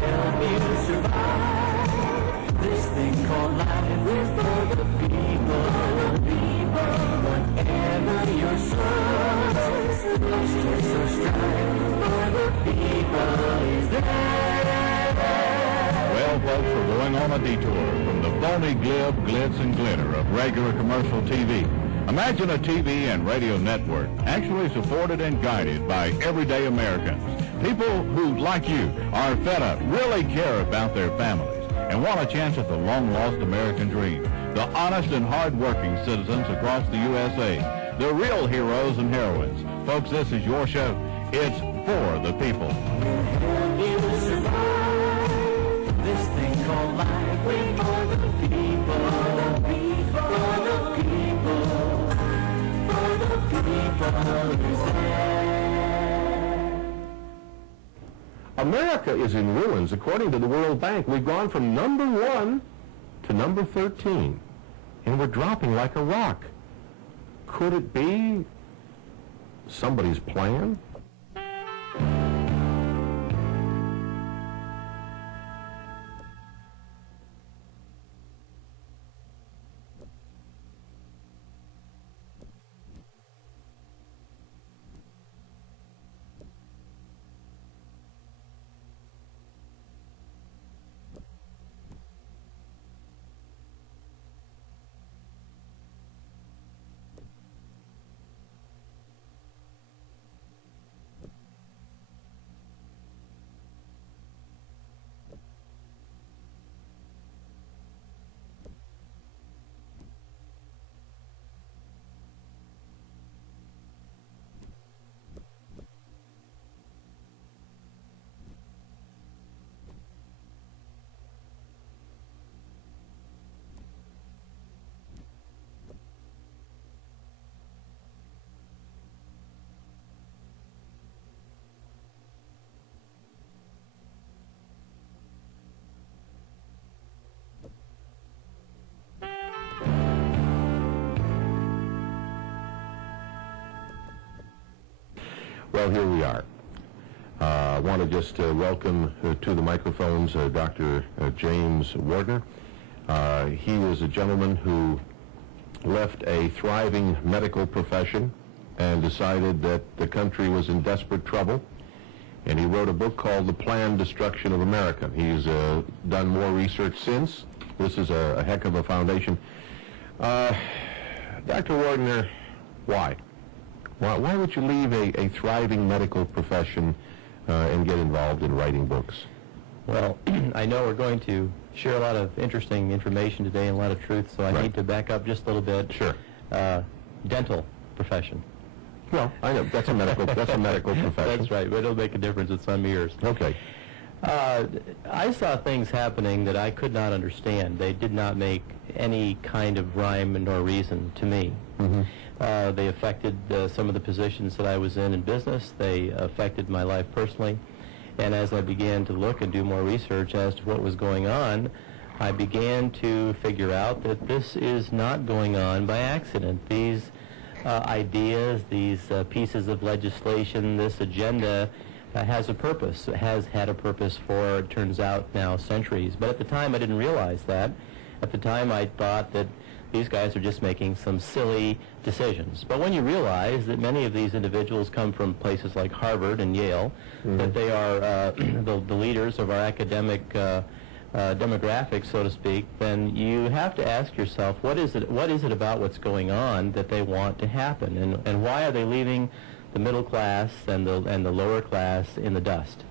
help you survive this thing called life. We're for the people, whatever your source, lost or strife, for the people is there. Well, folks, we're going on a detour from the phony glib, glitz, and glitter of regular commercial TV. Imagine a TV and radio network actually supported and guided by everyday Americans. People who, like you, are fed up, really care about their families, and want a chance at the long-lost American dream. The honest and hard-working citizens across the USA. The real heroes and heroines. Folks, this is your show. It's for the people. We'll help you survive this thing called life. We're for the people, for the people, for the people who's there. America is in ruins, according to the World Bank. We've gone from number 1 to number 13, and we're dropping like a rock. Could it be somebody's plan? Well, here we are. I want to just welcome to the microphones Dr. James Wardner. He is a gentleman who left a thriving medical profession and decided that the country was in desperate trouble. And he wrote a book called The Planned Destruction of America. He's done more research since. This is a heck of a foundation. Dr. Wardner, why? Why would you leave a thriving medical profession and get involved in writing books? Well, I know we're going to share a lot of interesting information today and a lot of truth, so I need to back up just a little bit. Sure. Dental profession. Well, I know that's a medical profession. That's right, but it'll make a difference in some ears. Okay. I saw things happening that I could not understand. They did not make any kind of rhyme nor reason to me. Mm-hmm. They affected some of the positions that I was in business. They affected my life personally. And as I began to look and do more research as to what was going on, I began to figure out that this is not going on by accident. These ideas, these pieces of legislation, this agenda has a purpose. It has had a purpose for, it turns out now, centuries. But at the time I didn't realize that. At the time I thought that these guys are just making some silly decisions. But when you realize that many of these individuals come from places like Harvard and Yale, that they are the leaders of our academic demographic, so to speak, then you have to ask yourself, what is it about what's going on that they want to happen, and why are they leaving the middle class and the lower class in the dust,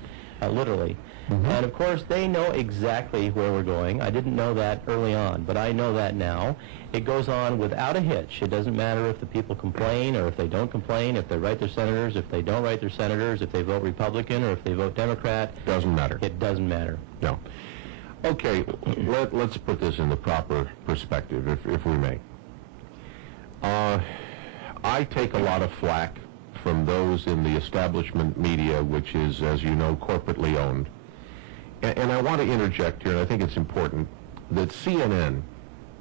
literally. And of course they know exactly where we're going. I didn't know that early on, but I know that now. It goes on without a hitch. It doesn't matter if the people complain or if they don't complain, if they write their senators, if they don't write their senators, if they vote Republican or if they vote Democrat. Doesn't matter. It doesn't matter. No. Okay, let's put this in the proper perspective, if we may. I take a lot of flack from those in the establishment media, which is, as you know, corporately owned. And I want to interject here, and I think it's important, that CNN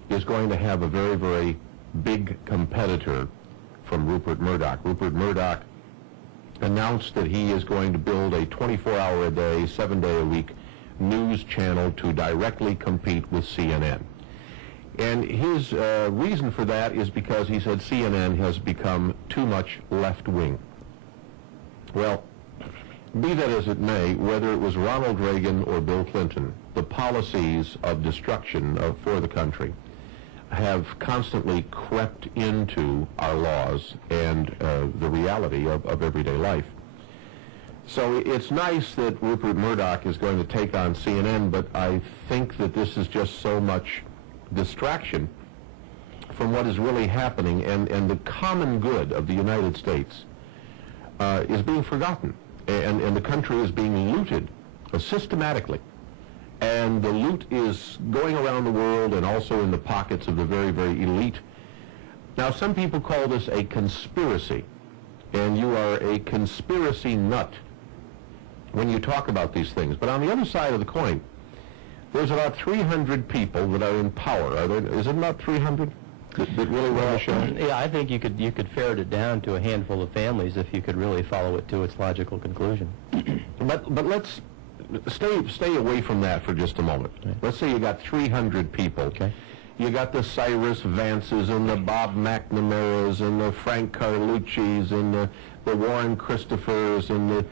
is going to have a very, very big competitor from Rupert Murdoch. Rupert Murdoch announced that he is going to build a 24-hour-a-day, 7-day-a-week news channel to directly compete with CNN. And his reason for that is because he said CNN has become too much left-wing. Well, be that as it may, whether it was Ronald Reagan or Bill Clinton, the policies of destruction for the country have constantly crept into our laws and the reality of everyday life. So it's nice that Rupert Murdoch is going to take on CNN, but I think that this is just so much distraction from what is really happening, and the common good of the United States is being forgotten, and the country is being looted systematically. And the loot is going around the world and also in the pockets of the very, very elite. Now, some people call this a conspiracy, and you are a conspiracy nut when you talk about these things. But on the other side of the coin, there's about 300 people that are in power. Is it not 300 that really run the show? Yeah, I think you could ferret it down to a handful of families if you could really follow it to its logical conclusion. But let's stay away from that for just a moment. Right. Let's say you got 300 people. Okay. You got the Cyrus Vances and the Bob McNamara's and the Frank Carlucci's and the Warren Christophers and the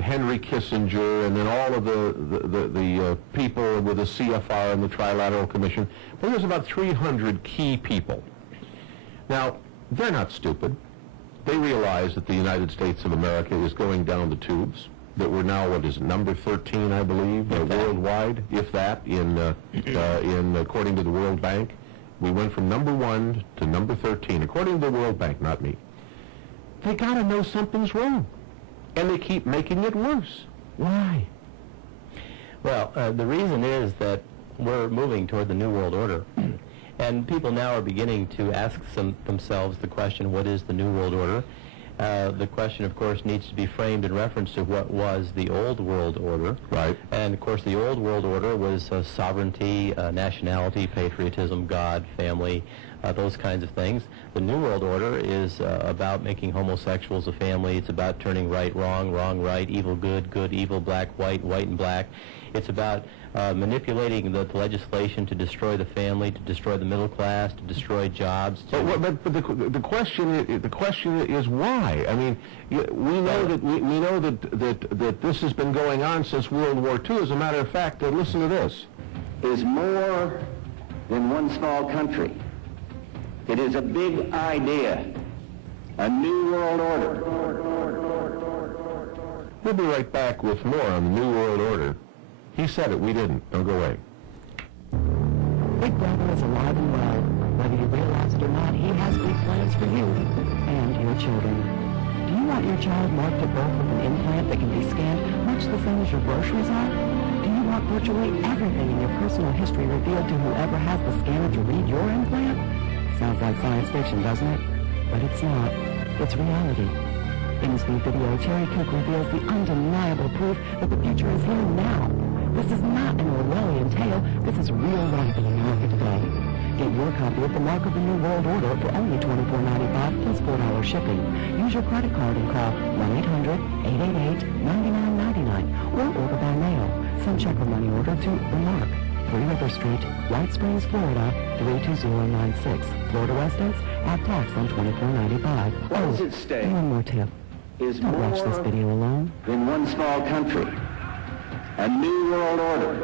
Henry Kissinger, and then all of the people with the CFR and the Trilateral Commission. Well, there's about 300 key people. Now, they're not stupid. They realize that the United States of America is going down the tubes, that we're now, what is it, number 13, I believe, worldwide, if that, in according to the World Bank. We went from number 1 to number 13, according to the World Bank, not me. They got to know something's wrong, and they keep making it worse. Why? Well, the reason is that we're moving toward the New World Order. And people now are beginning to ask themselves the question, what is the New World Order? The question, of course, needs to be framed in reference to what was the old world order. Right. And, of course, the old world order was sovereignty, nationality, patriotism, God, family, those kinds of things. The New World Order is about making homosexuals a family. It's about turning right, wrong, wrong, right, evil, good, good, evil, black, white, white, and black. It's about manipulating the legislation to destroy the family, to destroy the middle class, to destroy jobs. But the question is why? I mean, we know that this has been going on since World War II. As a matter of fact, listen to this. Is more than one small country. It is a big idea, a new world order. We'll be right back with more on the New World Order. He said it, we didn't. Don't go away. Big Brother is alive and well. Whether you realize it or not, he has big plans for you and your children. Do you want your child marked at birth with an implant that can be scanned much the same as your groceries are? Do you want virtually everything in your personal history revealed to whoever has the scanner to read your implant? Sounds like science fiction, doesn't it? But it's not. It's reality. In his new video, Cherry Cook reveals the undeniable proof that the future is here now. This is not an Orwellian tale. This is real life in America today. Get your copy of The Mark of the New World Order for only $24.95 plus $4 shipping. Use your credit card and call 1-800-888-9999 or order by mail. Send check or money order to The Mark, 3 River Street, White Springs, Florida, 32096. Florida residents add tax on $24.95. What does it stay? And one more tip. Is Don't watch this more video alone. than one small country. A new world order.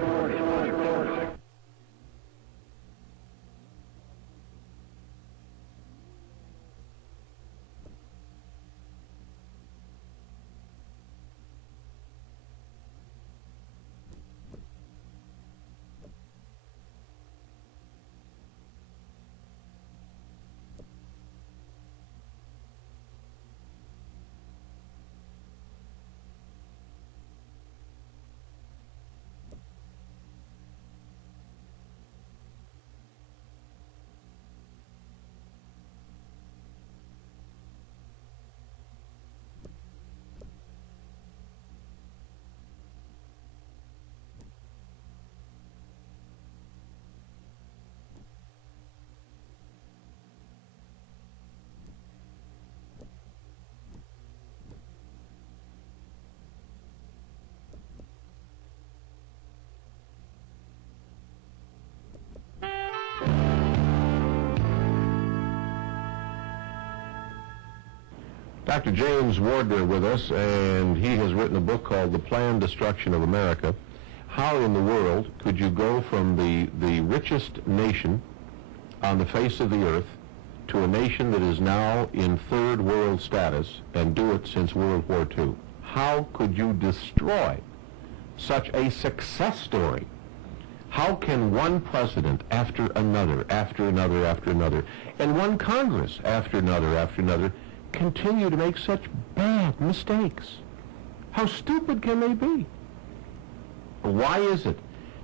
Dr. James Wardner with us, and he has written a book called The Planned Destruction of America. How in the world could you go from the richest nation on the face of the earth to a nation that is now in third world status and do it since World War II? How could you destroy such a success story? How can one president after another, after another, after another, and one Congress after another, continue to make such bad mistakes? How stupid can they be? Why is it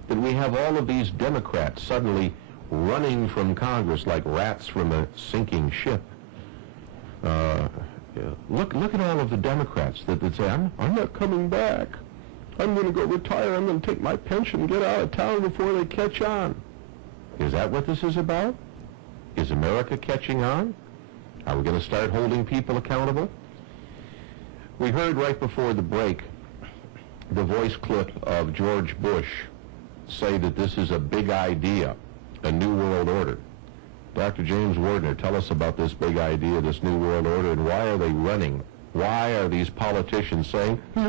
that we have all of these Democrats suddenly running from Congress like rats from a sinking ship? Look at all of the Democrats that say, I'm not coming back. I'm going to go retire. I'm going to take my pension and get out of town before they catch on. Is that what this is about? Is America catching on? Are we going to start holding people accountable? We heard right before the break the voice clip of George Bush say that this is a big idea, a new world order. Dr. James Wardner, tell us about this big idea, this new world order, and why are they running? Why are these politicians saying, I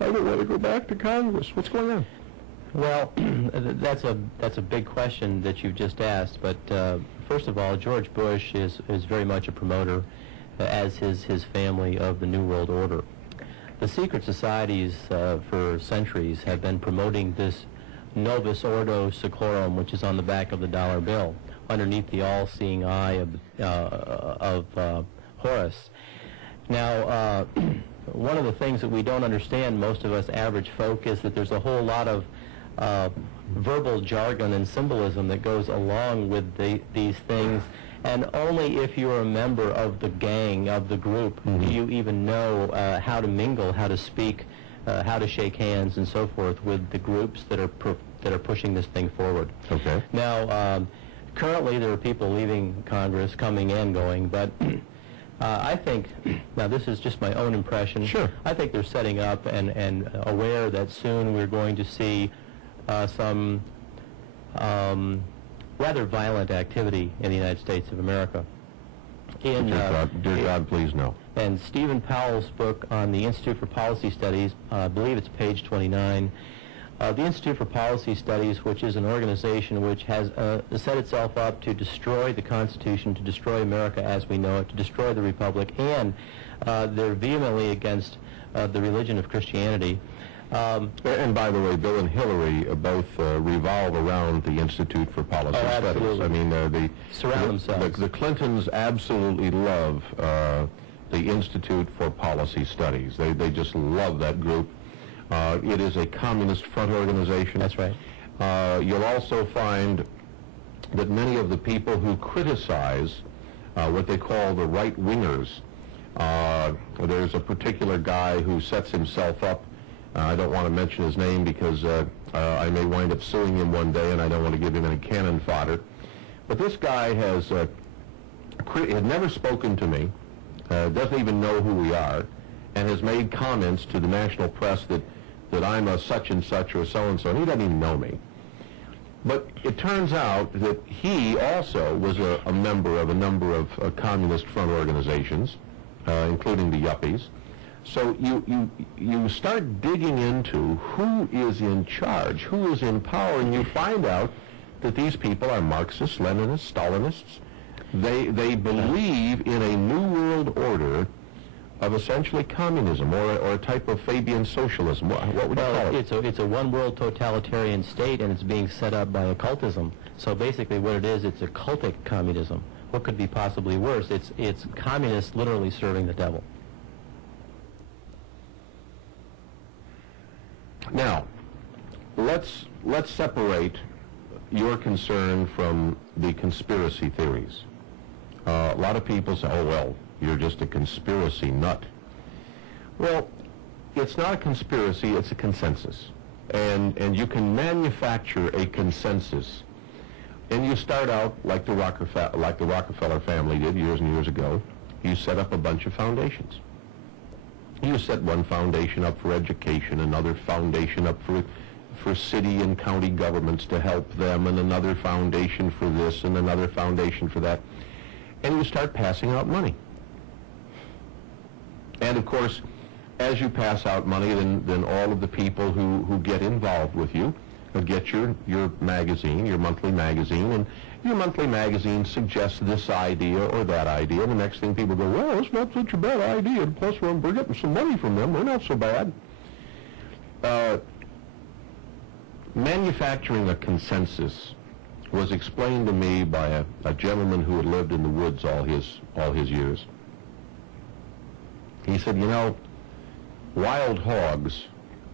don't want to go back to Congress? What's going on? Well, that's a big question that you've just asked, but first of all, George Bush is very much a promoter, as his family, of the New World Order. The secret societies for centuries have been promoting this Novus Ordo Seclorum, which is on the back of the dollar bill, underneath the all-seeing eye of Horus. Now, one of the things that we don't understand, most of us average folk, is that there's a whole lot of verbal jargon and symbolism that goes along with these things, and only if you're a member of the gang, of the group, do you even know how to mingle, how to speak, how to shake hands, and so forth with the groups that are pushing this thing forward. Okay. Now, currently there are people leaving Congress, coming and going, but I think, now this is just my own impression, Sure. I think they're setting up and aware that soon we're going to see some rather violent activity in the United States of America. Dear God, please no. And Stephen Powell's book on the Institute for Policy Studies, I believe it's page 29, the Institute for Policy Studies, which is an organization which has set itself up to destroy the Constitution, to destroy America as we know it, to destroy the Republic, and they're vehemently against the religion of Christianity. And by the way, Bill and Hillary both revolve around the Institute for Policy Studies. Absolutely. I mean, they surround themselves. The Clintons absolutely love the Institute for Policy Studies. They just love that group. It is a communist front organization. That's right. You'll also find that many of the people who criticize what they call the right-wingers, there's a particular guy who sets himself up. I don't want to mention his name because I may wind up suing him one day, and I don't want to give him any cannon fodder. But this guy had never spoken to me, doesn't even know who we are, and has made comments to the national press that I'm a such and such or so-and-so, and he doesn't even know me. But it turns out that he also was a member of a number of communist front organizations, including the Yuppies. So you start digging into who is in charge, who is in power, and you find out that these people are Marxists, Leninists, Stalinists. They believe in a new world order of essentially communism or a type of Fabian socialism. What would you call it? It's a one-world totalitarian state, and it's being set up by occultism. So basically what it is, it's occultic communism. What could be possibly worse? It's communists literally serving the devil. Now, let's separate your concern from the conspiracy theories. A lot of people say, oh, well, you're just a conspiracy nut. Well, it's not a conspiracy, it's a consensus. And you can manufacture a consensus. And you start out like the Rockefeller family did years and years ago. You set up a bunch of foundations. You set one foundation up for education, another foundation up for city and county governments to help them, and another foundation for this, and another foundation for that. And you start passing out money. And of course, as you pass out money, then all of the people who get involved with you get your magazine, your monthly magazine, and your monthly magazine suggests this idea or that idea. The next thing people go, well, it's not such a bad idea. Plus, we're getting some money from them. They're not so bad. Manufacturing a consensus was explained to me by a gentleman who had lived in the woods all his years. He said, you know, wild hogs,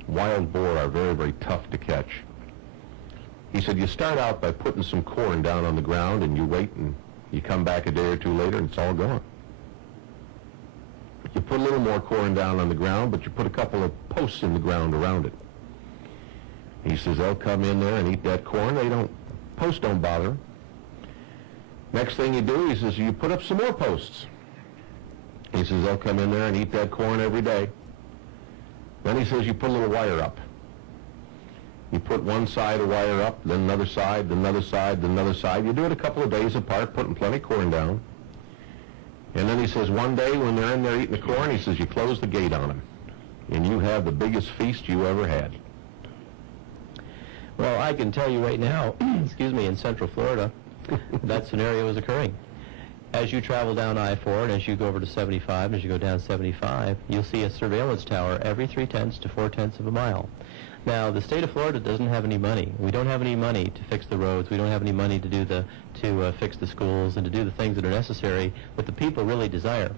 wild boar are very, very tough to catch. He said, you start out by putting some corn down on the ground, and you wait, and you come back a day or two later, and it's all gone. You put a little more corn down on the ground, but you put a couple of posts in the ground around it. He says, they'll come in there and eat that corn. Posts don't bother them. Next thing you do, he says, you put up some more posts. He says, they'll come in there and eat that corn every day. Then he says, you put a little wire up. You put one side of wire up, then another side, then another side, then another side. You do it a couple of days apart, putting plenty of corn down. And then he says, one day when they're in there eating the corn, he says, you close the gate on them. And you have the biggest feast you ever had. Well, I can tell you right now, excuse me, in Central Florida, that scenario is occurring. As you travel down I-4 and as you go over to 75, as you go down 75, you'll see a surveillance tower every 3/10 to 4/10 of a mile. Now, the state of Florida doesn't have any money. We don't have any money to fix the roads. We don't have any money to fix the schools and to do the things that are necessary that the people really desire.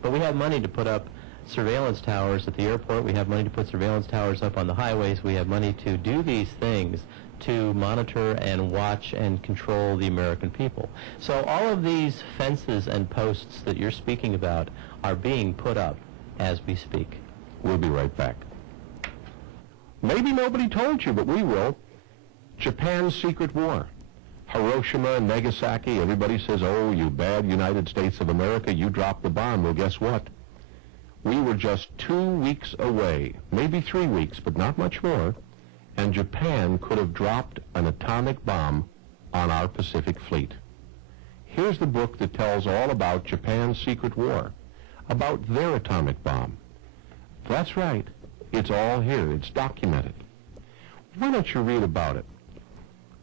But we have money to put up surveillance towers at the airport. We have money to put surveillance towers up on the highways. We have money to do these things to monitor and watch and control the American people. So all of these fences and posts that you're speaking about are being put up as we speak. We'll be right back. Maybe nobody told you, but we will. Japan's secret war. Hiroshima and Nagasaki, everybody says, oh, you bad United States of America, you dropped the bomb. Well, guess what? We were just 2 weeks away, maybe 3 weeks, but not much more, and Japan could have dropped an atomic bomb on our Pacific Fleet. Here's the book that tells all about Japan's secret war, about their atomic bomb. That's right. It's all here. It's documented. Why don't you read about it?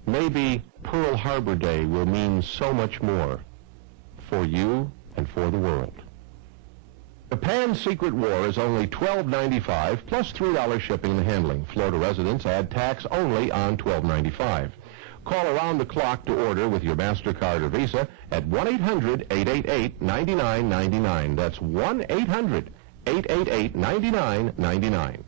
Maybe Pearl Harbor Day will mean so much more for you and for the world. Japan's Secret War is only $12.95 plus $3 shipping and handling. Florida residents add tax only on $12.95. Call around the clock to order with your MasterCard or Visa at 1-800-888-9999. That's 1-800-888-9999.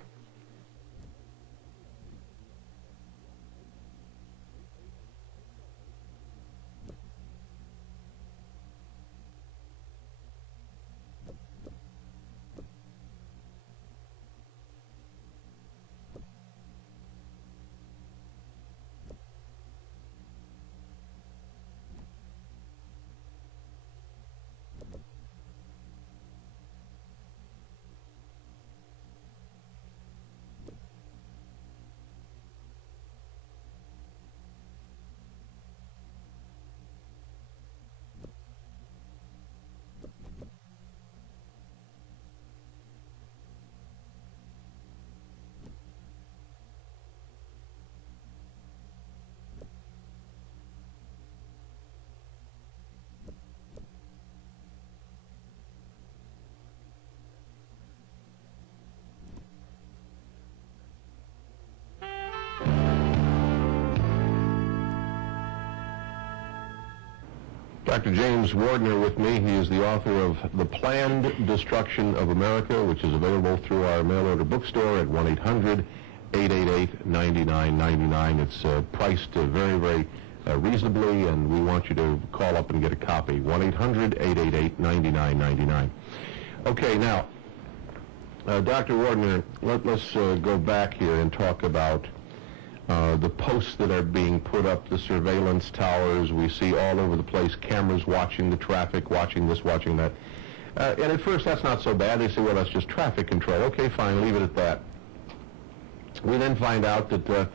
Dr. James Wardner with me. He is the author of The Planned Destruction of America, which is available through our mail-order bookstore at 1-800-888-9999. It's priced very, very reasonably, and we want you to call up and get a copy. 1-800-888-9999. Okay, now, Dr. Wardner, let's go back here and talk about the posts that are being put up, the surveillance towers. We see all over the place cameras watching the traffic, watching this, watching that. And at first, that's not so bad. They say, well, that's just traffic control. Okay, fine, leave it at that. We then find out that there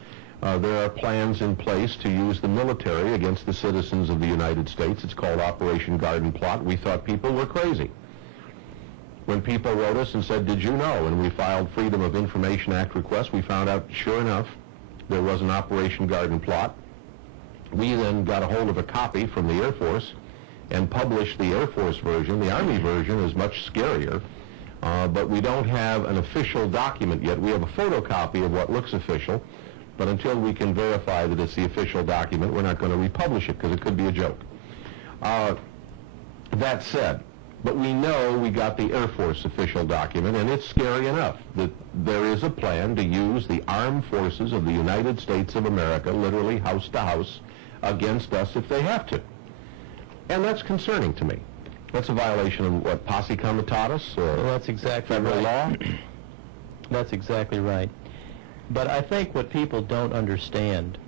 are plans in place to use the military against the citizens of the United States. It's called Operation Garden Plot. We thought people were crazy. when people wrote us and said, did you know? And we filed Freedom of Information Act requests. We found out, sure enough, there was an Operation Garden Plot. We then got a hold of a copy from the Air Force and published the Air Force version. The Army version is much scarier, but we don't have an official document yet. We have a photocopy of what looks official, but until we can verify that it's the official document, we're not going to republish it because it could be a joke. That said, but we know we got the Air Force official document, and it's scary enough that there is a plan to use the armed forces of the United States of America, literally house to house, against us if they have to. And that's concerning to me. That's a violation of what, posse comitatus? Well, that's exactly federal law? That's exactly right. But I think what people don't understand,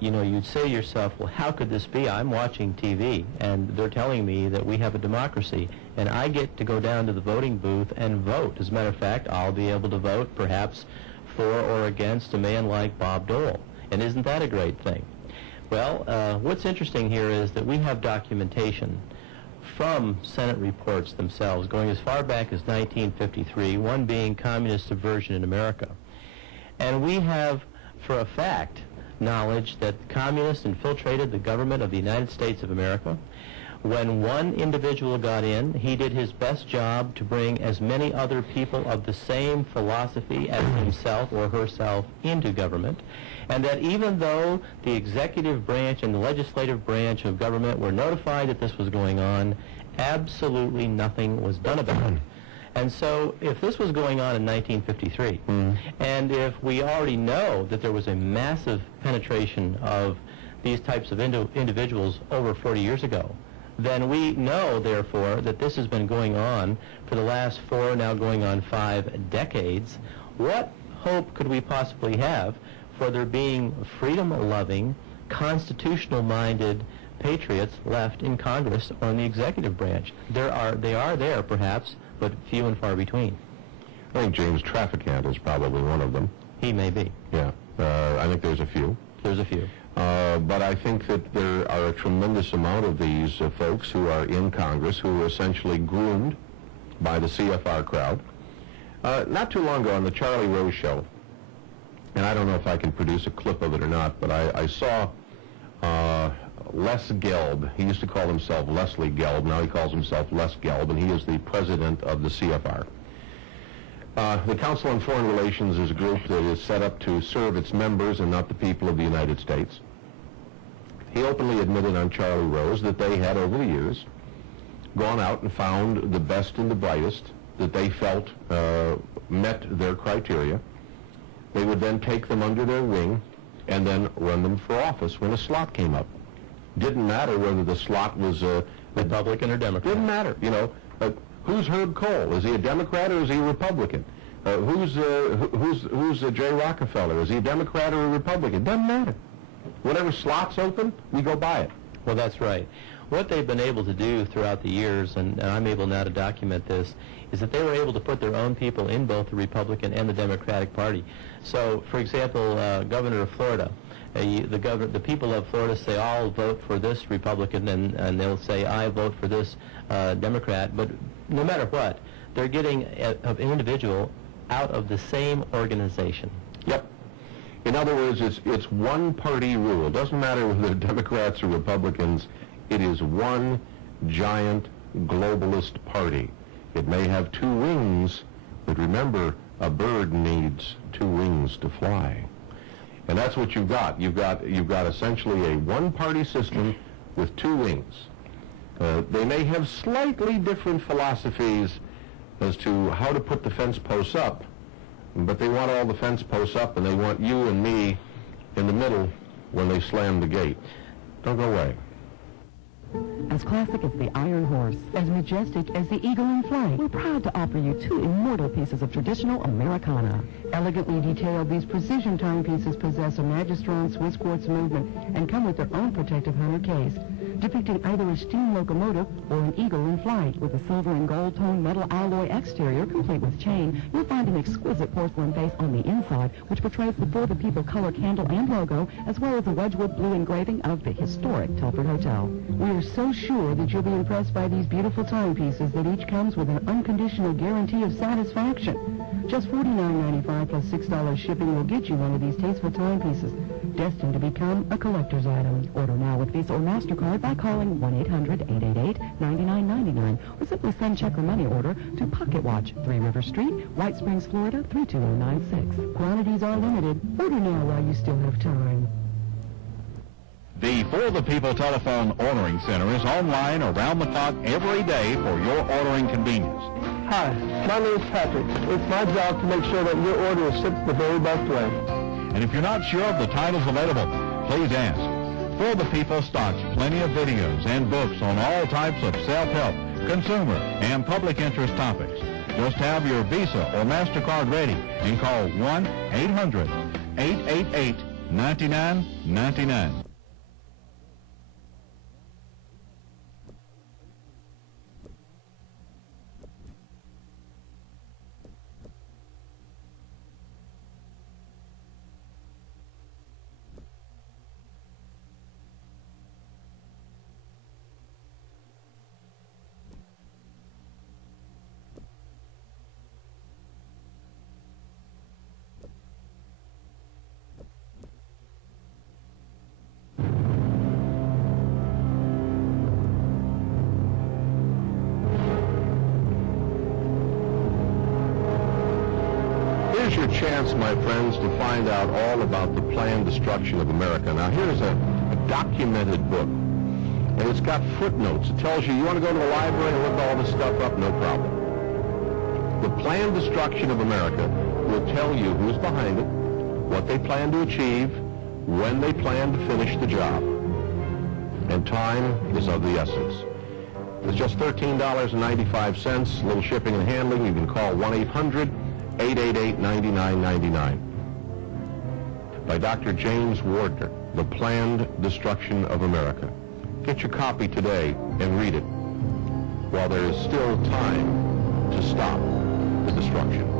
you'd say to yourself, well, how could this be? I'm watching TV, and they're telling me that we have a democracy, and I get to go down to the voting booth and vote. As a matter of fact, I'll be able to vote perhaps for or against a man like Bob Dole. And isn't that a great thing? Well, what's interesting here is that we have documentation from Senate reports themselves going as far back as 1953, one being Communist Subversion in America. And we have, for a fact, knowledge that communists infiltrated the government of the United States of America. When one individual got in, he did his best job to bring as many other people of the same philosophy as himself or herself into government, and that even though the executive branch and the legislative branch of government were notified that this was going on, absolutely nothing was done about it. And so if this was going on in 1953, and if we already know that there was a massive penetration of these types of individuals over 40 years ago, then we know, therefore, that this has been going on for the last 4, now going on 5 decades. What hope could we possibly have for there being freedom-loving, constitutional-minded patriots left in Congress or in the executive branch? They are there, perhaps, but few and far between. I think James Traficant is probably one of them. He may be. Yeah. I think there's a few. There's a few. But I think that there are a tremendous amount of these folks who are in Congress who were essentially groomed by the CFR crowd. Not too long ago on the Charlie Rose show, and I don't know if I can produce a clip of it or not, but I saw Les Gelb. He used to call himself Leslie Gelb. Now he calls himself Les Gelb, and he is the president of the CFR. The Council on Foreign Relations is a group that is set up to serve its members and not the people of the United States. He openly admitted on Charlie Rose that they had, over the years, gone out and found the best and the brightest that they felt met their criteria. They would then take them under their wing and then run them for office when a slot came up. Didn't matter whether the slot was Republican or Democrat. Didn't matter, you know. Who's Herb Kohl? Is he a Democrat or is he a Republican? Who's Jay Rockefeller? Is he a Democrat or a Republican? Doesn't matter. Whatever slot's open, we go by it. Well, that's right. What they've been able to do throughout the years, and I'm able now to document this, is that they were able to put their own people in both the Republican and the Democratic Party. So, for example, Governor of Florida, the people of Florida say, I'll vote for this Republican, and they'll say, I vote for this Democrat. But no matter what, they're getting an individual out of the same organization. Yep. In other words, it's one-party rule. It doesn't matter whether they're Democrats or Republicans. It is one giant globalist party. It may have 2 wings, but remember, a bird needs 2 wings to fly. And that's what you've got. You've got essentially a one-party system with 2 wings. They may have slightly different philosophies as to how to put the fence posts up, but they want all the fence posts up, and they want you and me in the middle when they slam the gate. Don't go away. As classic as the Iron Horse, as majestic as the Eagle in Flight, we're proud to offer you 2 immortal pieces of traditional Americana. Elegantly detailed, these precision timepieces possess a magistron Swiss quartz movement and come with their own protective hunter case. depicting either a steam locomotive or an eagle in flight. With a silver and gold tone metal alloy exterior complete with chain, you'll find an exquisite porcelain face on the inside, which portrays the For the People color candle and logo, as well as a Wedgwood blue engraving of the historic Telford Hotel. We are so sure that you'll be impressed by these beautiful timepieces that each comes with an unconditional guarantee of satisfaction. Just $49.95 plus $6 shipping will get you one of these tasteful timepieces, destined to become a collector's item. Order now with Visa or MasterCard by calling 1-800-888-9999 or simply send check or money order to Pocket Watch, 3 River Street, White Springs, Florida, 32096. Quantities are limited. Order now while you still have time. The For the People Telephone Ordering Center is online around the clock every day for your ordering convenience. Hi, my name is Patrick. It's my job to make sure that your order is shipped the very best way. And if you're not sure of the titles available, please ask. For the People stocks plenty of videos and books on all types of self-help, consumer, and public interest topics. Just have your Visa or MasterCard ready and call 1-800-888-9999. Here's your chance, my friends, to find out all about the planned destruction of America. Now, here's a documented book, and it's got footnotes. It tells you want to go to the library and look all this stuff up, no problem. The planned destruction of America will tell you who's behind it, what they plan to achieve, when they plan to finish the job. And time is of the essence. It's just $13.95, a little shipping and handling. You can call 1-800-888-9999. By Dr. James Wardner, The Planned Destruction of America. Get your copy today and read it while there is still time to stop the destruction.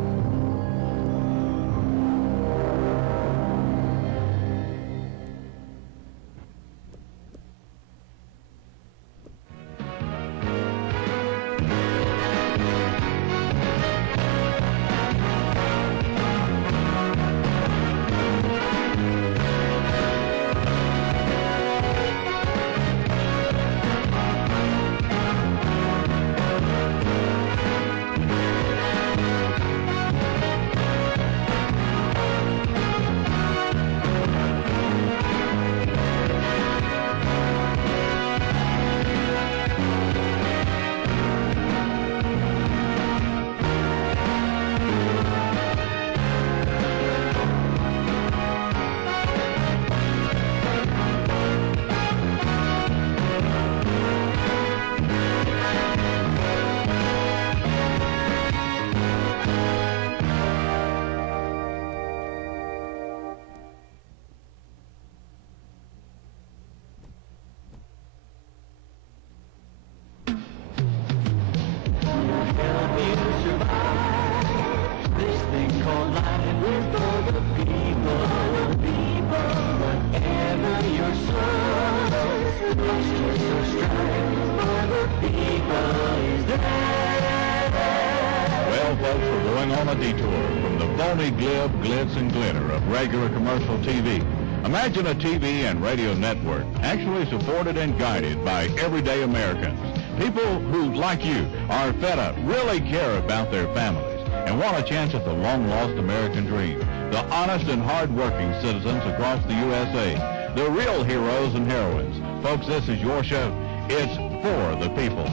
Well, folks, we're going on a detour from the phony glib, glitz, and glitter of regular commercial TV. Imagine a TV and radio network actually supported and guided by everyday Americans. People who, like you, are fed up, really care about their families, and want a chance at the long-lost American dream. The honest and hard-working citizens across the USA. The real heroes and heroines. Folks, this is your show. It's for the people.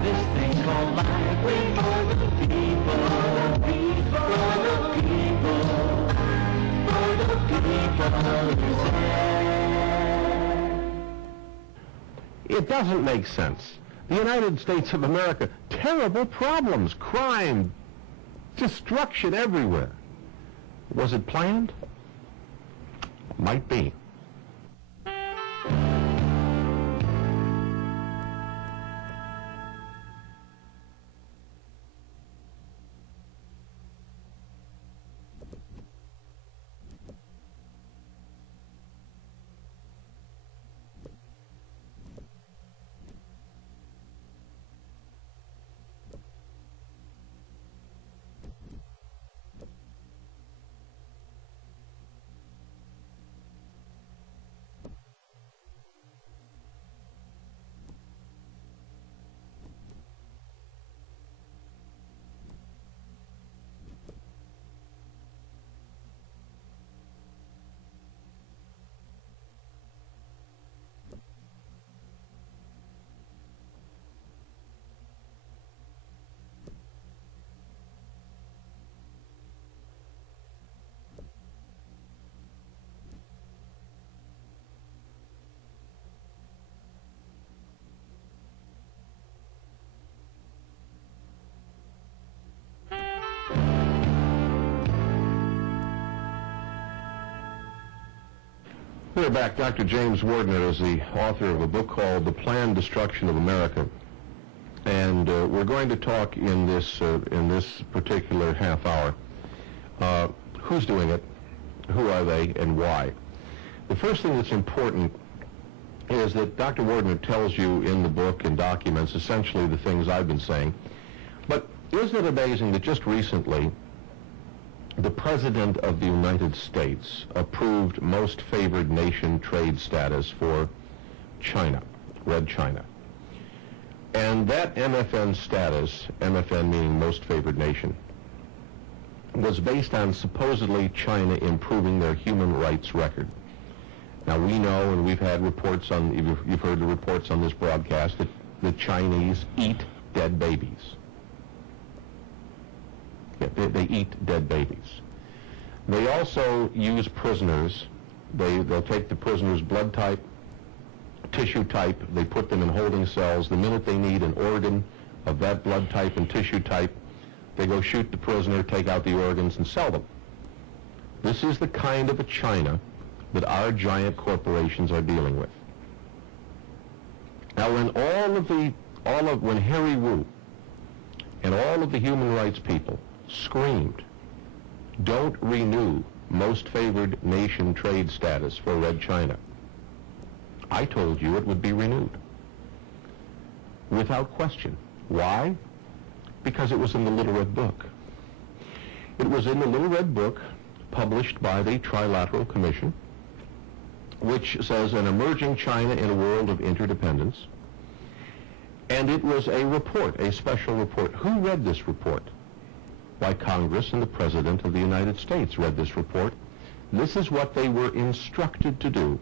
This thing called life, we're for the people, for the people, for the people. It doesn't make sense. The United States of America, terrible problems, crime, destruction everywhere. Was it planned? Might be. We're back. Dr. James Wardner is the author of a book called The Planned Destruction of America. And we're going to talk in this particular half hour. Who's doing it? Who are they? And why? The first thing that's important is that Dr. Wardner tells you in the book and documents essentially the things I've been saying. But isn't it amazing that just recently the President of the United States approved most favored nation trade status for China, Red China. And that MFN status, MFN meaning most favored nation, was based on supposedly China improving their human rights record. Now we know, and we've had reports on, you've heard the reports on this broadcast, that the Chinese eat dead babies. Yeah, they eat dead babies. They also use prisoners. They'll take the prisoner's blood type, tissue type, they put them in holding cells. The minute they need an organ of that blood type and tissue type, they go shoot the prisoner, take out the organs, and sell them. This is the kind of a China that our giant corporations are dealing with. Now, when when Harry Wu and all of the human rights people screamed, "Don't renew most favored nation trade status for Red China," I told you it would be renewed. Without question. Why? Because it was in the Little Red Book. It was in the Little Red Book published by the Trilateral Commission, which says an emerging China in a world of interdependence. And it was a report, a special report. Who read this report? Why, Congress and the President of the United States read this report. This is what they were instructed to do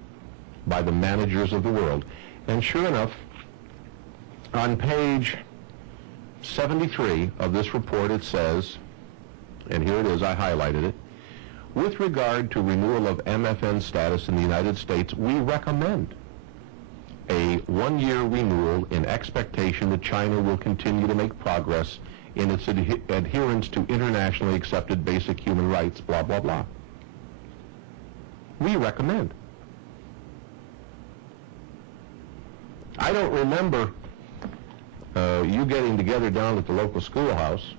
by the managers of the world. And sure enough, on page 73 of this report it says, and here it is, I highlighted it, with regard to renewal of MFN status in the United States, we recommend a one-year renewal in expectation that China will continue to make progress in its adherence to internationally accepted basic human rights, blah, blah, blah. We recommend. I don't remember you getting together down at the local schoolhouse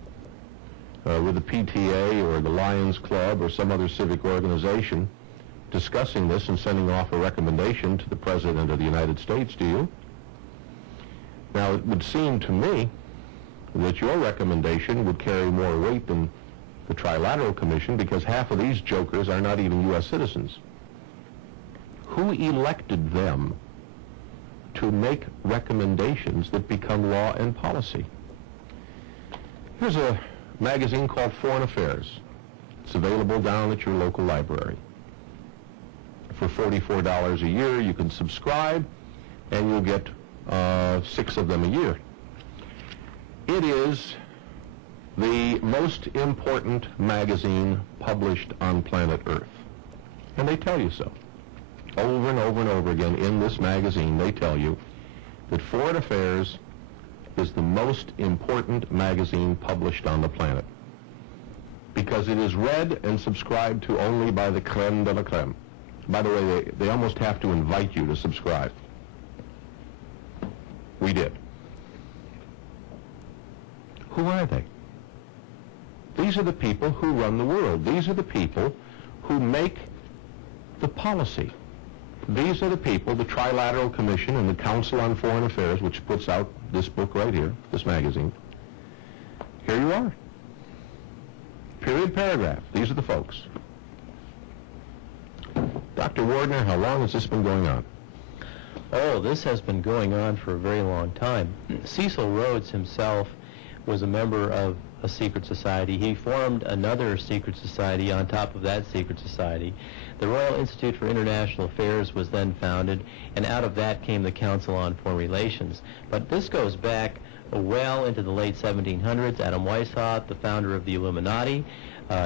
with the PTA or the Lions Club or some other civic organization discussing this and sending off a recommendation to the President of the United States, do you? Now, it would seem to me that your recommendation would carry more weight than the Trilateral Commission, because half of these jokers are not even U.S. citizens. Who elected them to make recommendations that become law and policy? Here's a magazine called Foreign Affairs. It's available down at your local library. For $44 a year, you can subscribe, and you'll get 6 of them a year. It is the most important magazine published on planet Earth. And they tell you so. Over and over and over again in this magazine, they tell you that Foreign Affairs is the most important magazine published on the planet, because it is read and subscribed to only by the creme de la creme. By the way, they almost have to invite you to subscribe. We did. Who are they? These are the people who run the world. These are the people who make the policy. These are the people, the Trilateral Commission and the Council on Foreign Affairs, which puts out this book right here, this magazine. Here you are. Period, paragraph. These are the folks. Dr. Wardner, how long has this been going on? Oh, this has been going on for a very long time. Cecil Rhodes himself was a member of a secret society. He formed another secret society on top of that secret society. The Royal Institute for International Affairs was then founded, and out of that came the Council on Foreign Relations. But this goes back well into the late 1700s. Adam Weishaupt, the founder of the Illuminati,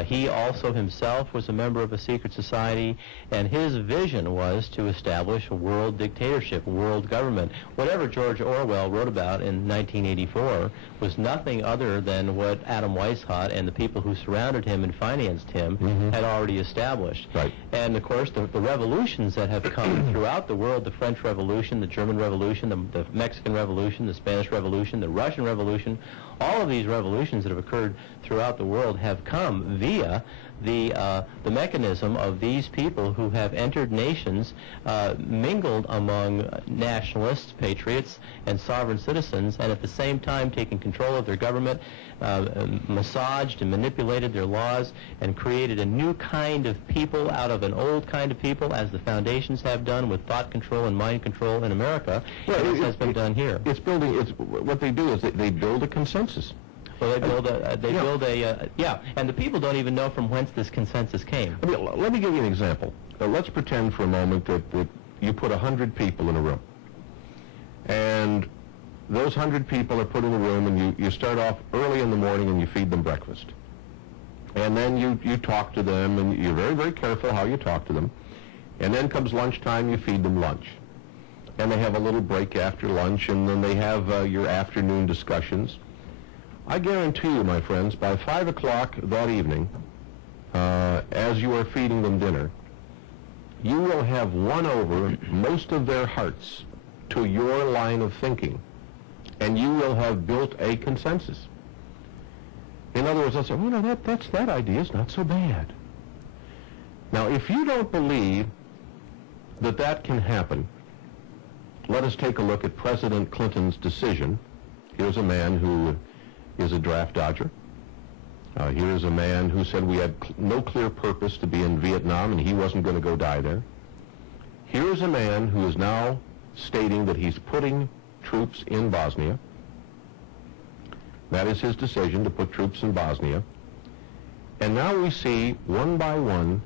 He also himself was a member of a secret society, and his vision was to establish a world dictatorship, world government. Whatever George Orwell wrote about in 1984 was nothing other than what Adam Weishaupt and the people who surrounded him and financed him had already established. Right. And of course, the revolutions that have come throughout the world, the French Revolution, the German Revolution, the Mexican Revolution, the Spanish Revolution, the Russian Revolution, all of these revolutions that have occurred throughout the world have come via the mechanism of these people who have entered nations, mingled among nationalists, patriots, and sovereign citizens, and at the same time taken control of their government, massaged and manipulated their laws, and created a new kind of people out of an old kind of people, as the foundations have done with thought control and mind control in America. Well, this has been done here. It's building. What they do is they build a consensus. Well, and the people don't even know from whence this consensus came. I mean, let me give you an example. Let's pretend for a moment that you put 100 people in a room, and those 100 people are put in a room, and you start off early in the morning and you feed them breakfast. And then you talk to them, and you're very, very careful how you talk to them. And then comes lunchtime, you feed them lunch. And they have a little break after lunch, and then they have your afternoon discussions. I guarantee you, my friends, by 5 o'clock that evening, as you are feeding them dinner, you will have won over most of their hearts to your line of thinking, and you will have built a consensus. In other words, they'll say, well, no, that idea is not so bad. Now, if you don't believe that that can happen, let us take a look at President Clinton's decision. Here's a man who is a draft dodger. Here's a man who said we had no clear purpose to be in Vietnam and he wasn't going to go die there. Here's a man who is now stating that he's putting troops in Bosnia. That is his decision, to put troops in Bosnia. And now we see, one by one,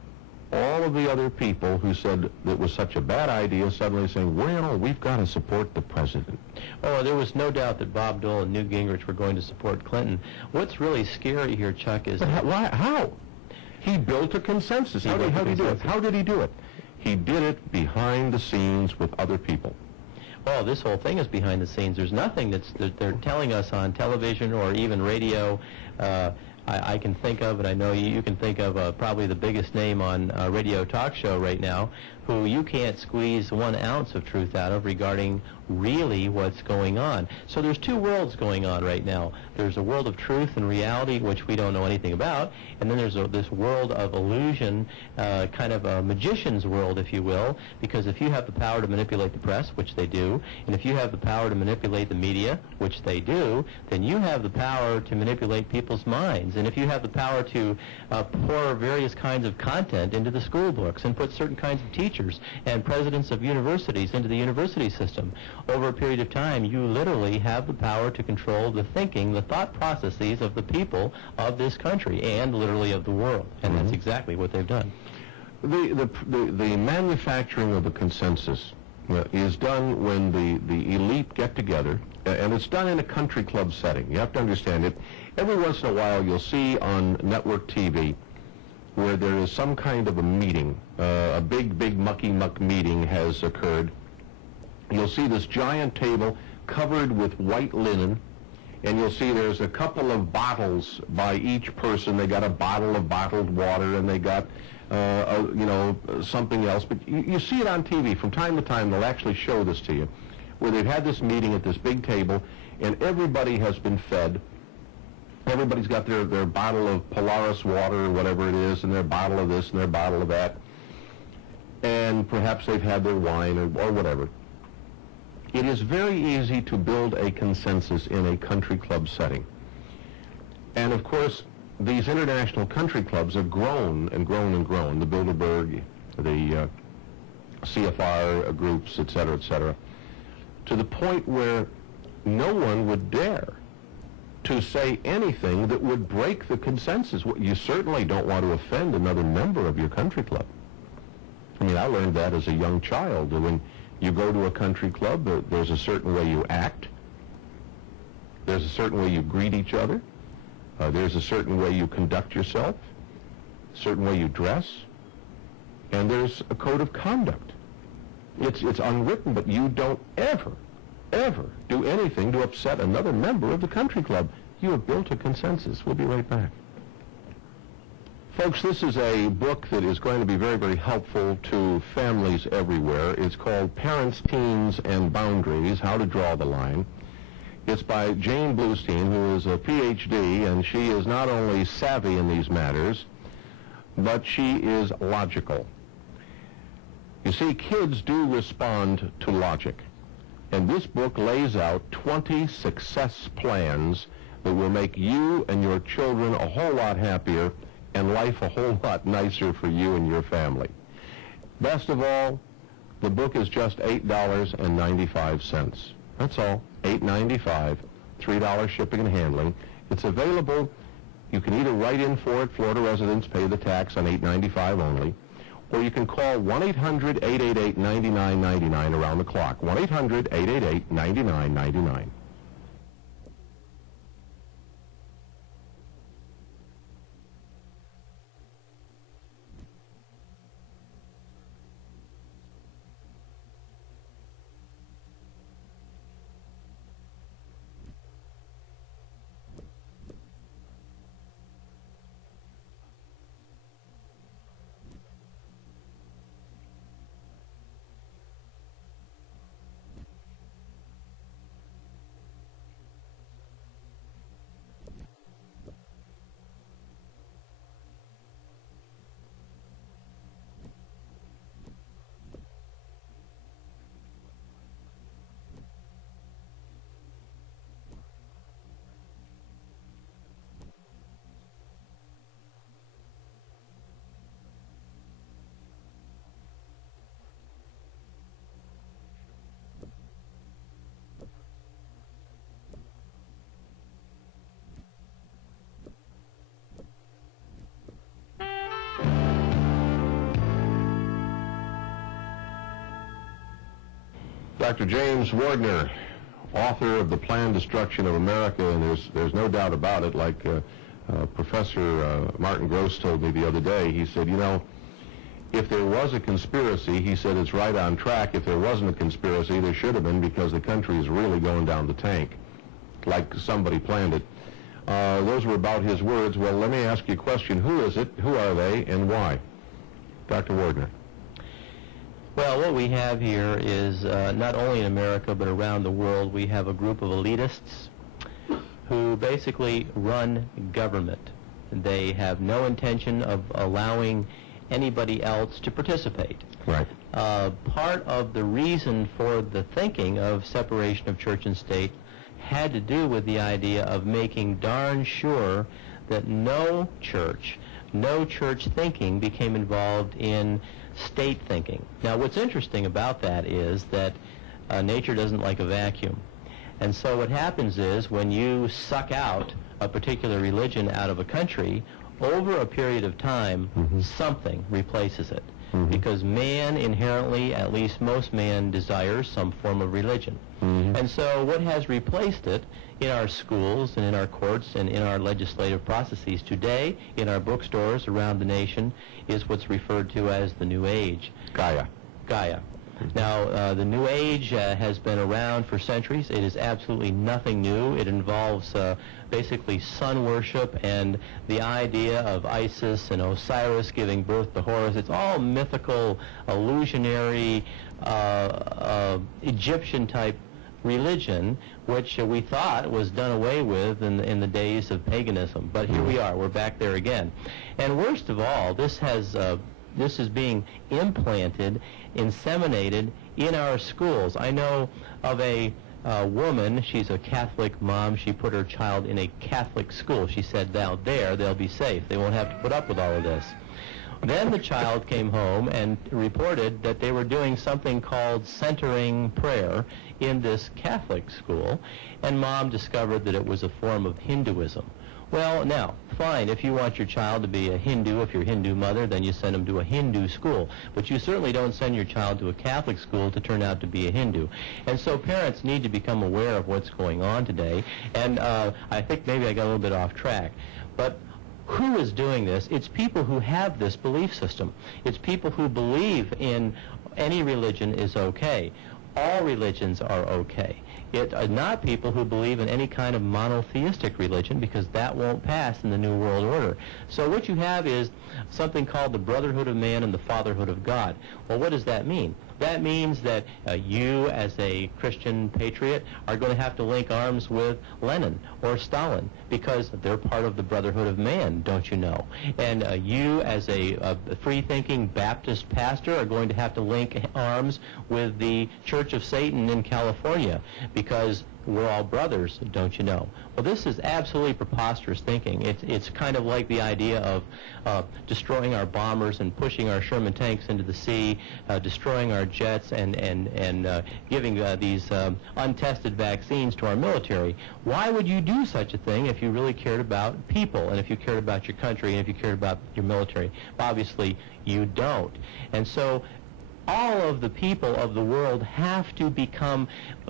all of the other people who said it was such a bad idea suddenly saying, well, we've got to support the president. Oh, there was no doubt that Bob Dole and Newt Gingrich were going to support Clinton. What's really scary here, Chuck, is... But how? He built a consensus. How did he do it? How did he do it? He did it behind the scenes with other people. Oh, this whole thing is behind the scenes. There's nothing that they're telling us on television or even radio. I can think of, and I know you can think of probably the biggest name on a radio talk show right now, who you can't squeeze 1 ounce of truth out of regarding really what's going on. So there's two worlds going on right now. There's a world of truth and reality, which we don't know anything about, and then there's this world of illusion, kind of a magician's world, if you will, because if you have the power to manipulate the press, which they do, and if you have the power to manipulate the media, which they do, then you have the power to manipulate people's minds. And if you have the power to pour various kinds of content into the school books and put certain kinds of teachers and presidents of universities into the university system, over a period of time, you literally have the power to control the thinking, the thought processes of the people of this country and literally of the world. And that's exactly what they've done. The manufacturing of a consensus is done when the elite get together, and it's done in a country club setting. You have to understand it. Every once in a while, you'll see on network TV where there is some kind of a meeting, a big mucky-muck meeting has occurred. You'll see this giant table covered with white linen, and you'll see there's a couple of bottles by each person. They got a bottle of bottled water, and they got, something else. But you see it on TV. From time to time, they'll actually show this to you, where they've had this meeting at this big table, and everybody has been fed. Everybody's got their bottle of Polaris water or whatever it is, and their bottle of this and their bottle of that. And perhaps they've had their wine or whatever. It is very easy to build a consensus in a country club setting. And of course, these international country clubs have grown and grown and grown. The Bilderberg, the CFR groups, et cetera, to the point where no one would dare to say anything that would break the consensus. You certainly don't want to offend another member of your country club. I mean, I learned that as a young child. When you go to a country club, there's a certain way you act. There's a certain way you greet each other. There's a certain way you conduct yourself. a certain way you dress, and there's a code of conduct. It's unwritten, but you don't ever do anything to upset another member of the country club. You have built a consensus. We'll be right back. Folks, this is a book that is going to be very, very helpful to families everywhere. It's called Parents, Teens, and Boundaries, How to Draw the Line. It's by Jane Bluestein, who is a PhD, and she is not only savvy in these matters, but she is logical. You see, kids do respond to logic. And this book lays out 20 success plans that will make you and your children a whole lot happier and life a whole lot nicer for you and your family. Best of all, the book is just $8.95. That's all, $8.95, $3 shipping and handling. It's available. You can either write in for it, Florida residents pay the tax on $8.95 only, or you can call 1-800-888-9999 around the clock, 1-800-888-9999. Dr. James Wardner, author of The Planned Destruction of America, and there's no doubt about it, like Professor Martin Gross told me the other day. He said, you know, if there was a conspiracy, he said it's right on track. If there wasn't a conspiracy, there should have been, because the country is really going down the tank, like somebody planned it. Those were about his words. Well, let me ask you a question. Who is it, who are they, and why? Dr. Wardner. Well, what we have here is not only in America but around the world, we have a group of elitists who basically run government. They have no intention of allowing anybody else to participate. Right. Part of the reason for the thinking of separation of church and state had to do with the idea of making darn sure that no church thinking became involved in state thinking. Now, what's interesting about that is that nature doesn't like a vacuum. And so what happens is when you suck out a particular religion out of a country, over a period of time, something replaces it. Because man inherently, at least most man, desires some form of religion. And so what has replaced it in our schools and in our courts and in our legislative processes today, in our bookstores around the nation, is what's referred to as the New Age. Gaia. Now, the New Age has been around for centuries. It is absolutely nothing new. It involves basically sun worship and the idea of Isis and Osiris giving birth to Horus. It's all mythical, illusionary, Egyptian-type religion, which we thought was done away with in the days of paganism. But here we are. We're back there again. And worst of all, this is being implanted, inseminated in our schools. I know of a woman, she's a Catholic mom. She put her child in a Catholic school. She said, now there, they'll be safe. They won't have to put up with all of this. Then the child came home and reported that they were doing something called centering prayer in this Catholic school, and Mom discovered that it was a form of Hinduism. Well, now, fine, if you want your child to be a Hindu, if you're a Hindu mother, then you send them to a Hindu school. But you certainly don't send your child to a Catholic school to turn out to be a Hindu. And so parents need to become aware of what's going on today. And I think maybe I got a little bit off track. But Who is doing this? It's people who have this belief system. It's people who believe in any religion is okay. All religions are okay. It are not people who believe in any kind of monotheistic religion, because that won't pass in the New World Order. So what you have is something called the brotherhood of man and the fatherhood of God. Well, what does that mean? That means that you, as a Christian patriot, are going to have to link arms with Lenin or Stalin, because they're part of the brotherhood of man, don't you know? And you, as a free-thinking Baptist pastor, are going to have to link arms with the Church of Satan in California, because we're all brothers, don't you know? Well, this is absolutely preposterous thinking. It's kind of like the idea of destroying our bombers and pushing our Sherman tanks into the sea, destroying our jets, and giving these untested vaccines to our military. Why would you do such a thing if you really cared about people, and if you cared about your country, and if you cared about your military? Obviously, you don't. And so all of the people of the world have to become,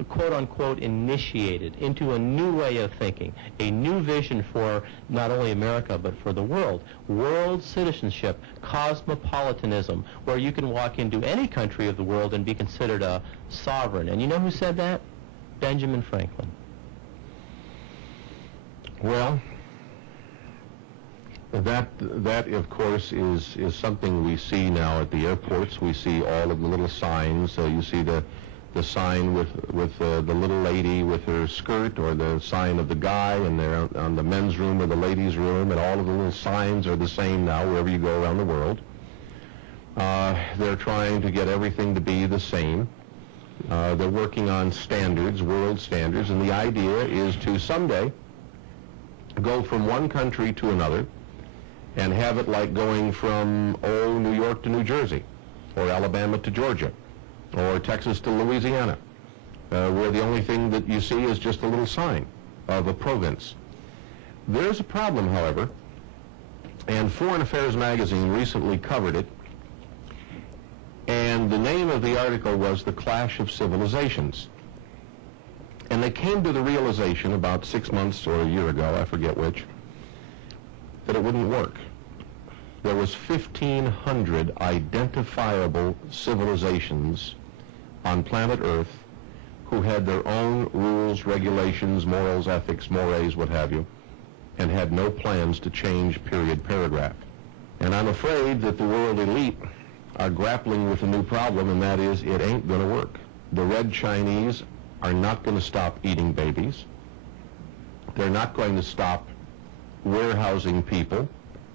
quote-unquote, initiated into a new way of thinking, a new vision for not only America, but for the world. World citizenship, cosmopolitanism, where you can walk into any country of the world and be considered a sovereign. And you know who said that? Benjamin Franklin. Well, that of course is something we see now at the airports. We see all of the little signs. You see the sign with the little lady with her skirt, or the sign of the guy, and they're on the men's room or the ladies' room, and all of the little signs are the same now wherever you go around the world. They're trying to get everything to be the same. They're working on standards, world standards, and the idea is to someday go from one country to another and have it like going from, New York to New Jersey, or Alabama to Georgia, or Texas to Louisiana, where the only thing that you see is just a little sign of a province. There's a problem, however, and Foreign Affairs magazine recently covered it, and the name of the article was The Clash of Civilizations. And they came to the realization about 6 months or a year ago, I forget which, that it wouldn't work. There was 1,500 identifiable civilizations on planet Earth who had their own rules, regulations, morals, ethics, mores, what have you, and had no plans to change period, paragraph. And I'm afraid that the world elite are grappling with a new problem, and that is it ain't going to work. The Red Chinese are not going to stop eating babies. They're not going to stop warehousing people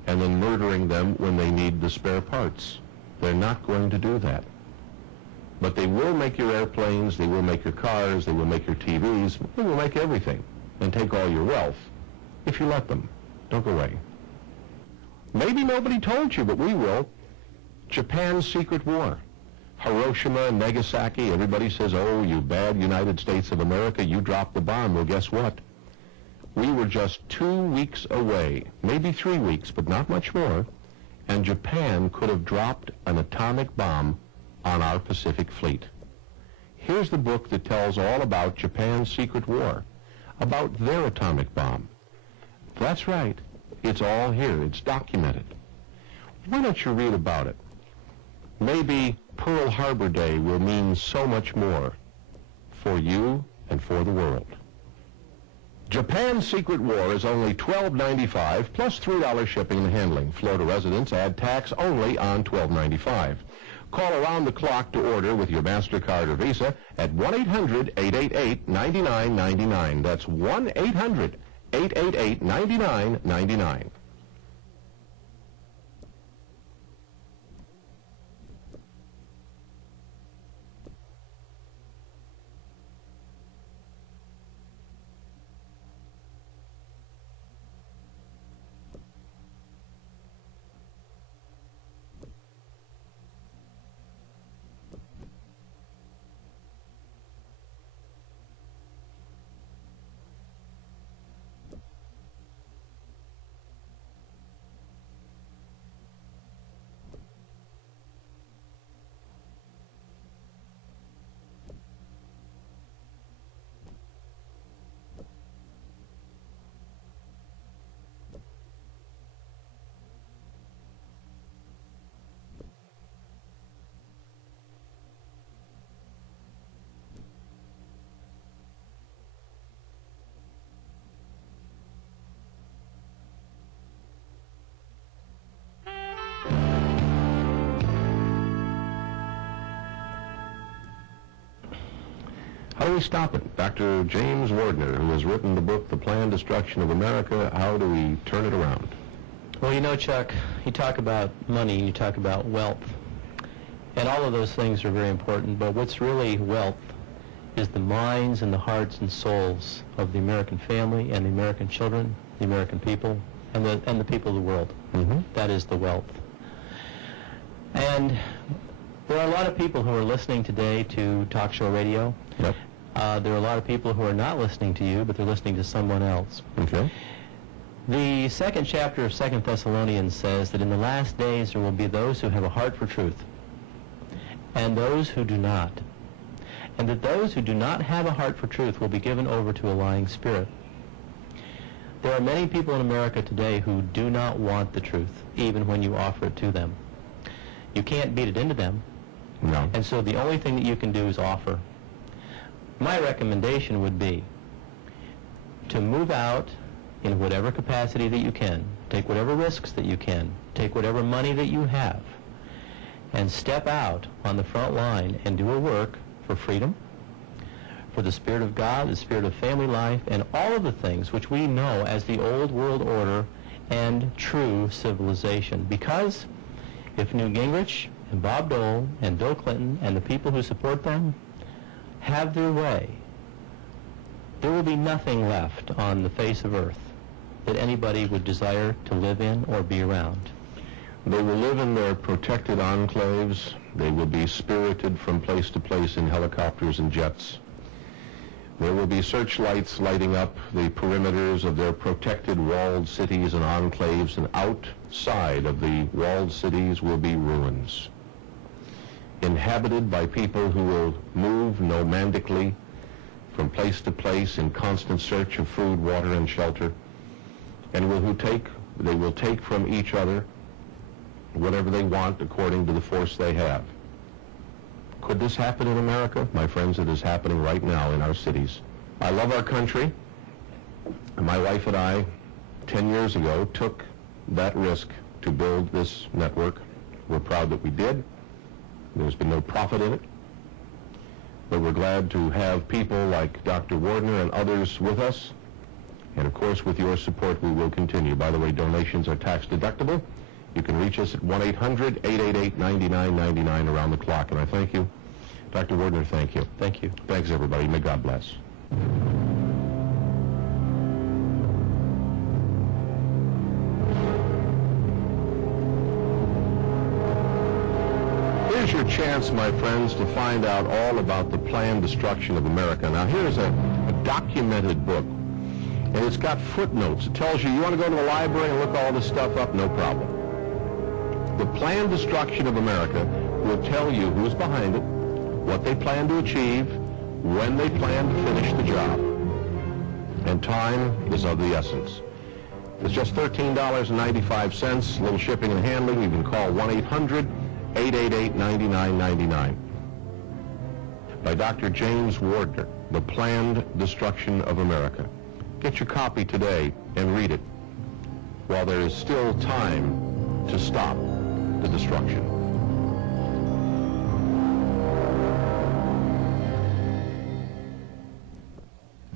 and then murdering them when they need the spare parts. They're not going to do that. But they will make your airplanes, they will make your cars, they will make your TVs, they will make everything and take all your wealth if you let them. Don't go away. Maybe nobody told you, but we will. Japan's secret war. Hiroshima and Nagasaki, everybody says, oh, you bad United States of America, you dropped the bomb. Well, guess what? We were just 2 weeks away, maybe 3 weeks, but not much more, and Japan could have dropped an atomic bomb on our Pacific Fleet. Here's the book that tells all about Japan's secret war, about their atomic bomb. That's right. It's all here. It's documented. Why don't you read about it? Maybe Pearl Harbor Day will mean so much more for you and for the world. Japan's Secret War is only $12.95 plus $3 shipping and handling. Florida residents add tax only on $12.95. Call around the clock to order with your MasterCard or Visa at 1-800-888-9999. That's 1-800-888-9999. do we stop it? Dr. James Wardner, who has written the book, The Planned Destruction of America, how do we turn it around? Well, you know, Chuck, you talk about money and you talk about wealth. And all of those things are very important, but what's really wealth is the minds and the hearts and souls of the American family and the American children, the American people, and the people of the world. That is the wealth. And there are a lot of people who are listening today to talk show radio. Yep. There are a lot of people who are not listening to you, but they're listening to someone else. Okay. The second chapter of 2 Thessalonians says that in the last days there will be those who have a heart for truth, and those who do not. And that those who do not have a heart for truth will be given over to a lying spirit. There are many people in America today who do not want the truth, even when you offer it to them. You can't beat it into them. No. And so the only thing that you can do is offer. My recommendation would be to move out in whatever capacity that you can, take whatever risks that you can, take whatever money that you have, and step out on the front line and do a work for freedom, for the Spirit of God, the Spirit of family life, and all of the things which we know as the old world order and true civilization. Because if Newt Gingrich and Bob Dole and Bill Clinton and the people who support them have their way, there will be nothing left on the face of earth that anybody would desire to live in or be around. They will live in their protected enclaves. They will be spirited from place to place in helicopters and jets. There will be searchlights lighting up the perimeters of their protected walled cities and enclaves, and outside of the walled cities will be ruins, inhabited by people who will move nomandically from place to place in constant search of food, water, and shelter, and they will take from each other whatever they want according to the force they have. Could this happen in America? My friends, it is happening right now in our cities. I love our country. And my wife and I, 10 years ago, took that risk to build this network. We're proud that we did. There's been no profit in it. But we're glad to have people like Dr. Wardner and others with us. And of course, with your support, we will continue. By the way, donations are tax deductible. You can reach us at 1-800-888-9999 around the clock. And I thank you. Dr. Wardner, thank you. Thank you. Thanks, everybody. May God bless. Here's your chance, my friends, to find out all about the planned destruction of America. Now, here's a documented book, and it's got footnotes. It tells you want to go to the library and look all this stuff up, no problem. The planned destruction of America will tell you who's behind it, what they plan to achieve, when they plan to finish the job. And time is of the essence. It's just $13.95, little shipping and handling. You can call 1-800-888-9999. By Dr. James Wardner, The Planned Destruction of America. Get your copy today and read it while there is still time to stop the destruction.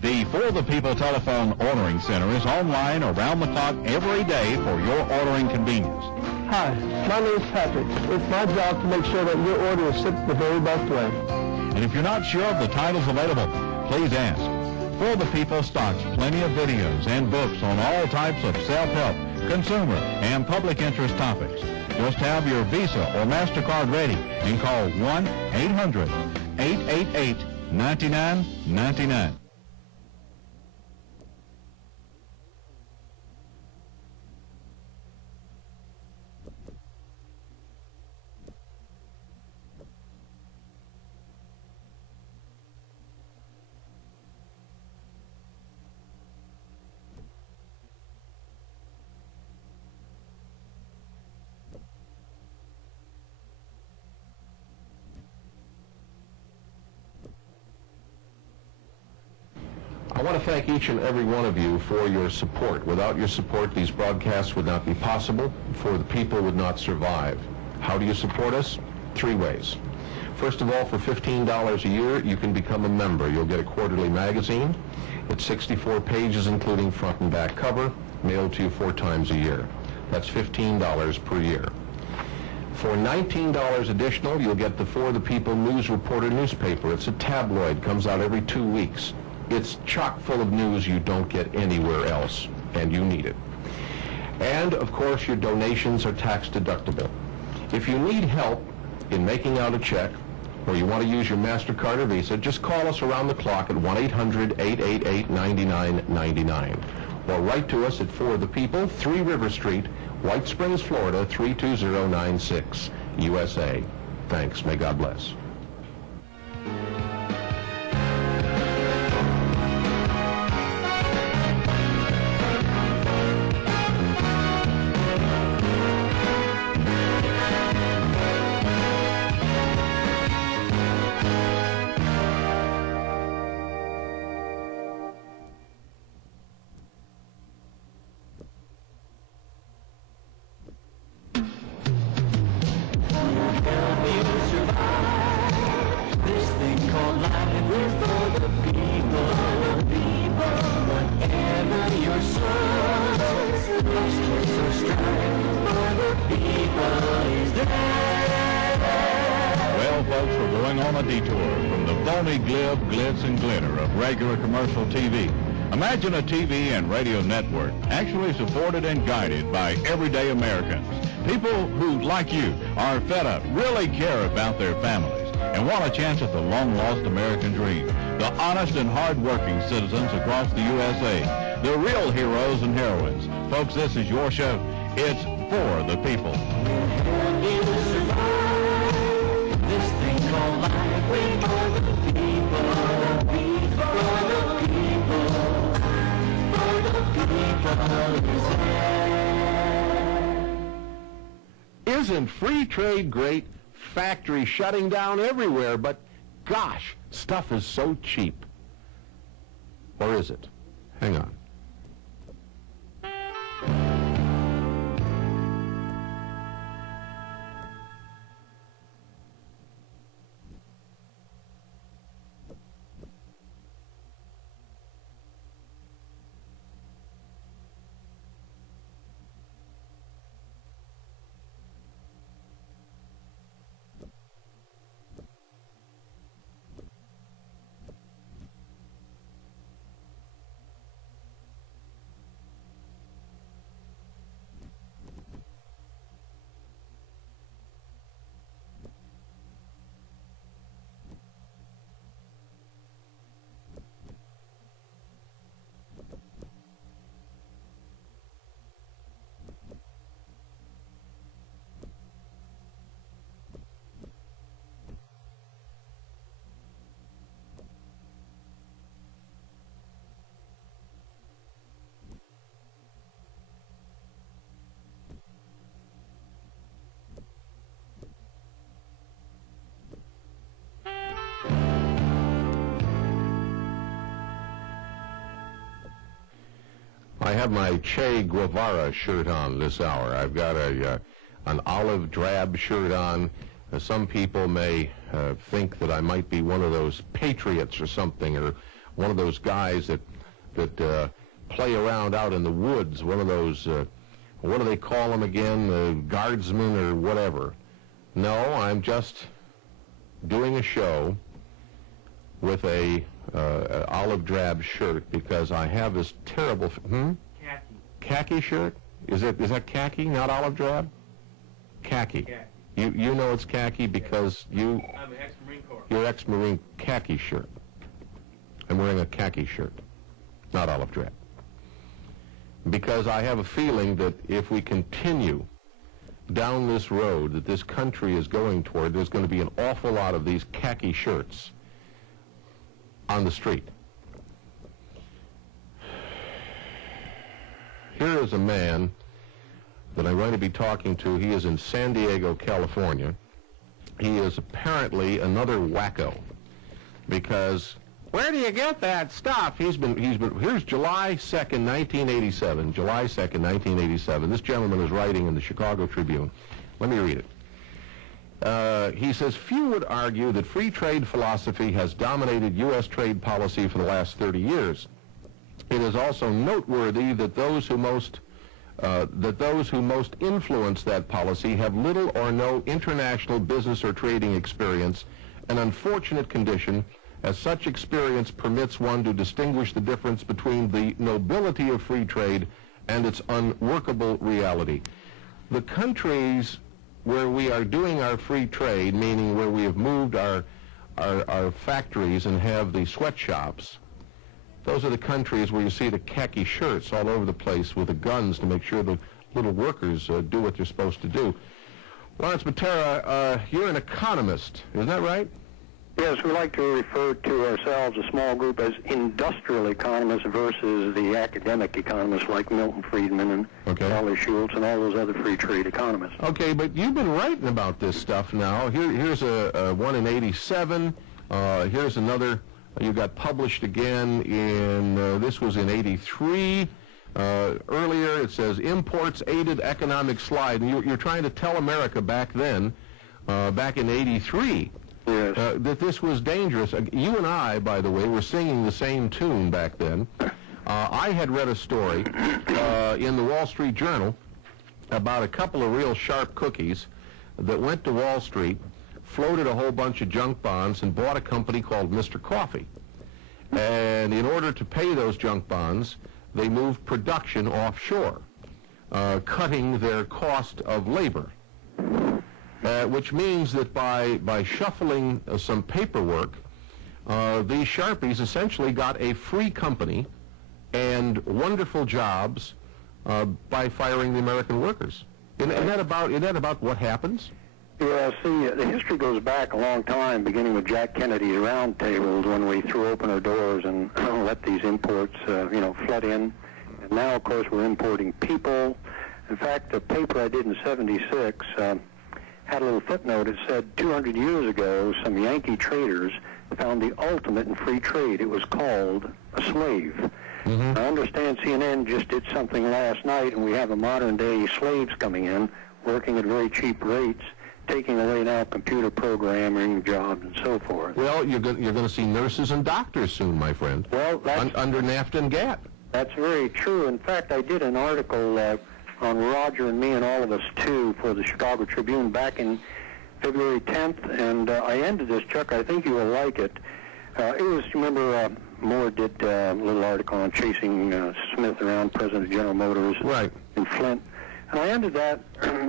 The For the People telephone ordering center is online around the clock every day for your ordering convenience. Hi, my name is Patrick. It's my job to make sure that your order is shipped the very best way. And if you're not sure of the titles available, please ask. For the People stocks plenty of videos and books on all types of self-help, consumer, and public interest topics. Just have your Visa or MasterCard ready and call 1-800-888-9999. I want to thank each and every one of you for your support. Without your support, these broadcasts would not be possible, for the people would not survive. How do you support us? 3 ways. First of all, for $15 a year, you can become a member. You'll get a quarterly magazine. It's 64 pages, including front and back cover, mailed to you 4 times a year. That's $15 per year. For $19 additional, you'll get the For the People News Reporter newspaper. It's a tabloid, comes out every 2 weeks. It's chock full of news you don't get anywhere else, and you need it. And, of course, your donations are tax deductible. If you need help in making out a check, or you want to use your MasterCard or Visa, just call us around the clock at 1-800-888-9999. Or write to us at For the People, 3 River Street, White Springs, Florida, 32096, USA. Thanks. May God bless. Well, folks, we're going on a detour from the phony glib, glitz, and glitter of regular commercial TV. Imagine a TV and radio network actually supported and guided by everyday Americans. People who, like you, are fed up, really care about their families, and want a chance at the long-lost American dream. The honest and hard-working citizens across the USA. The real heroes and heroines. Folks, this is your show. It's For the People. This thing called life, we're for the people, for the people, for the people. Isn't free trade great? Factories shutting down everywhere, but gosh, stuff is so cheap. Or is it? Hang on. I have my Che Guevara shirt on this hour. I've got an olive drab shirt on. Some people may think that I might be one of those patriots or something, or one of those guys that play around out in the woods, one of those, what do they call them again, guardsmen or whatever. No, I'm just doing a show with a olive drab shirt because I have this terrible khaki shirt. Is that khaki, not olive drab? Khaki. You know it's khaki because I'm an ex-Marine Corps. You're ex-Marine. Khaki shirt. I'm wearing a khaki shirt, not olive drab. Because I have a feeling that if we continue down this road that this country is going toward, there's going to be an awful lot of these khaki shirts on the street. Here is a man that I'm going to be talking to. He is in San Diego, California. He is apparently another wacko because where do you get that stuff? Here's July 2nd, 1987. July 2nd, 1987. This gentleman is writing in the Chicago Tribune. Let me read it. He says, few would argue that free trade philosophy has dominated U.S. trade policy for the last 30 years. It is also noteworthy that those who most influence that policy have little or no international business or trading experience, an unfortunate condition, as such experience permits one to distinguish the difference between the nobility of free trade and its unworkable reality. The countries where we are doing our free trade, meaning where we have moved our factories and have the sweatshops, those are the countries where you see the khaki shirts all over the place with the guns to make sure the little workers do what they're supposed to do. Lawrence Matera, you're an economist, isn't that right? Yes, we like to refer to ourselves, a small group, as industrial economists versus the academic economists like Milton Friedman and Charlie Schultz and all those other free trade economists. Okay, but you've been writing about this stuff now. Here's a one in 87. Here's another you got published again in, this was in 83. Earlier it says, Imports Aided Economic Slide. And you're trying to tell America back then, back in 83, yes, that this was dangerous. You and I, by the way, were singing the same tune back then. I had read a story in the Wall Street Journal about a couple of real sharp cookies that went to Wall Street, floated a whole bunch of junk bonds, and bought a company called Mr. Coffee. And in order to pay those junk bonds, they moved production offshore, cutting their cost of labor. Which means that by shuffling some paperwork, these Sharpies essentially got a free company and wonderful jobs by firing the American workers. Isn't that about what happens? Yeah, see, the history goes back a long time, beginning with Jack Kennedy's round tables when we threw open our doors and let these imports, flood in. And now, of course, we're importing people. In fact, the paper I did in '76 had a little footnote. It said 200 years ago, some Yankee traders found the ultimate in free trade. It was called a slave. Mm-hmm. I understand CNN just did something last night, and we have a modern-day slaves coming in, working at very cheap rates, taking away now computer programming jobs and so forth. Well, you're going to see nurses and doctors soon, my friend. Well, under NAFTA and GATT. That's very true. In fact, I did an article on Roger and Me and All of Us Too for the Chicago Tribune back in February 10th, and I ended this, Chuck. I think you will like it. It was, remember, Moore did a little article on chasing Smith around, president of General Motors, right, in Flint. And I ended that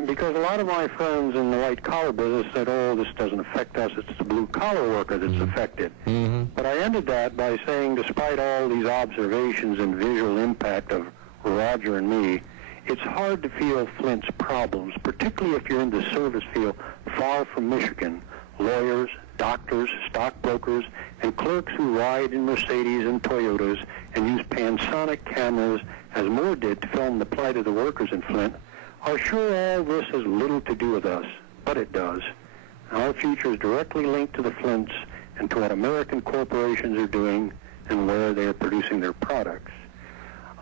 because a lot of my friends in the white-collar business said, oh, this doesn't affect us. It's the blue-collar worker that's affected. Mm-hmm. But I ended that by saying, despite all these observations and visual impact of Roger and Me, it's hard to feel Flint's problems, particularly if you're in the service field far from Michigan. Lawyers, doctors, stockbrokers, and clerks who ride in Mercedes and Toyotas and use Panasonic cameras, as Moore did, to film the plight of the workers in Flint, are sure all this has little to do with us, but it does. Our future is directly linked to the Flints and to what American corporations are doing and where they are producing their products.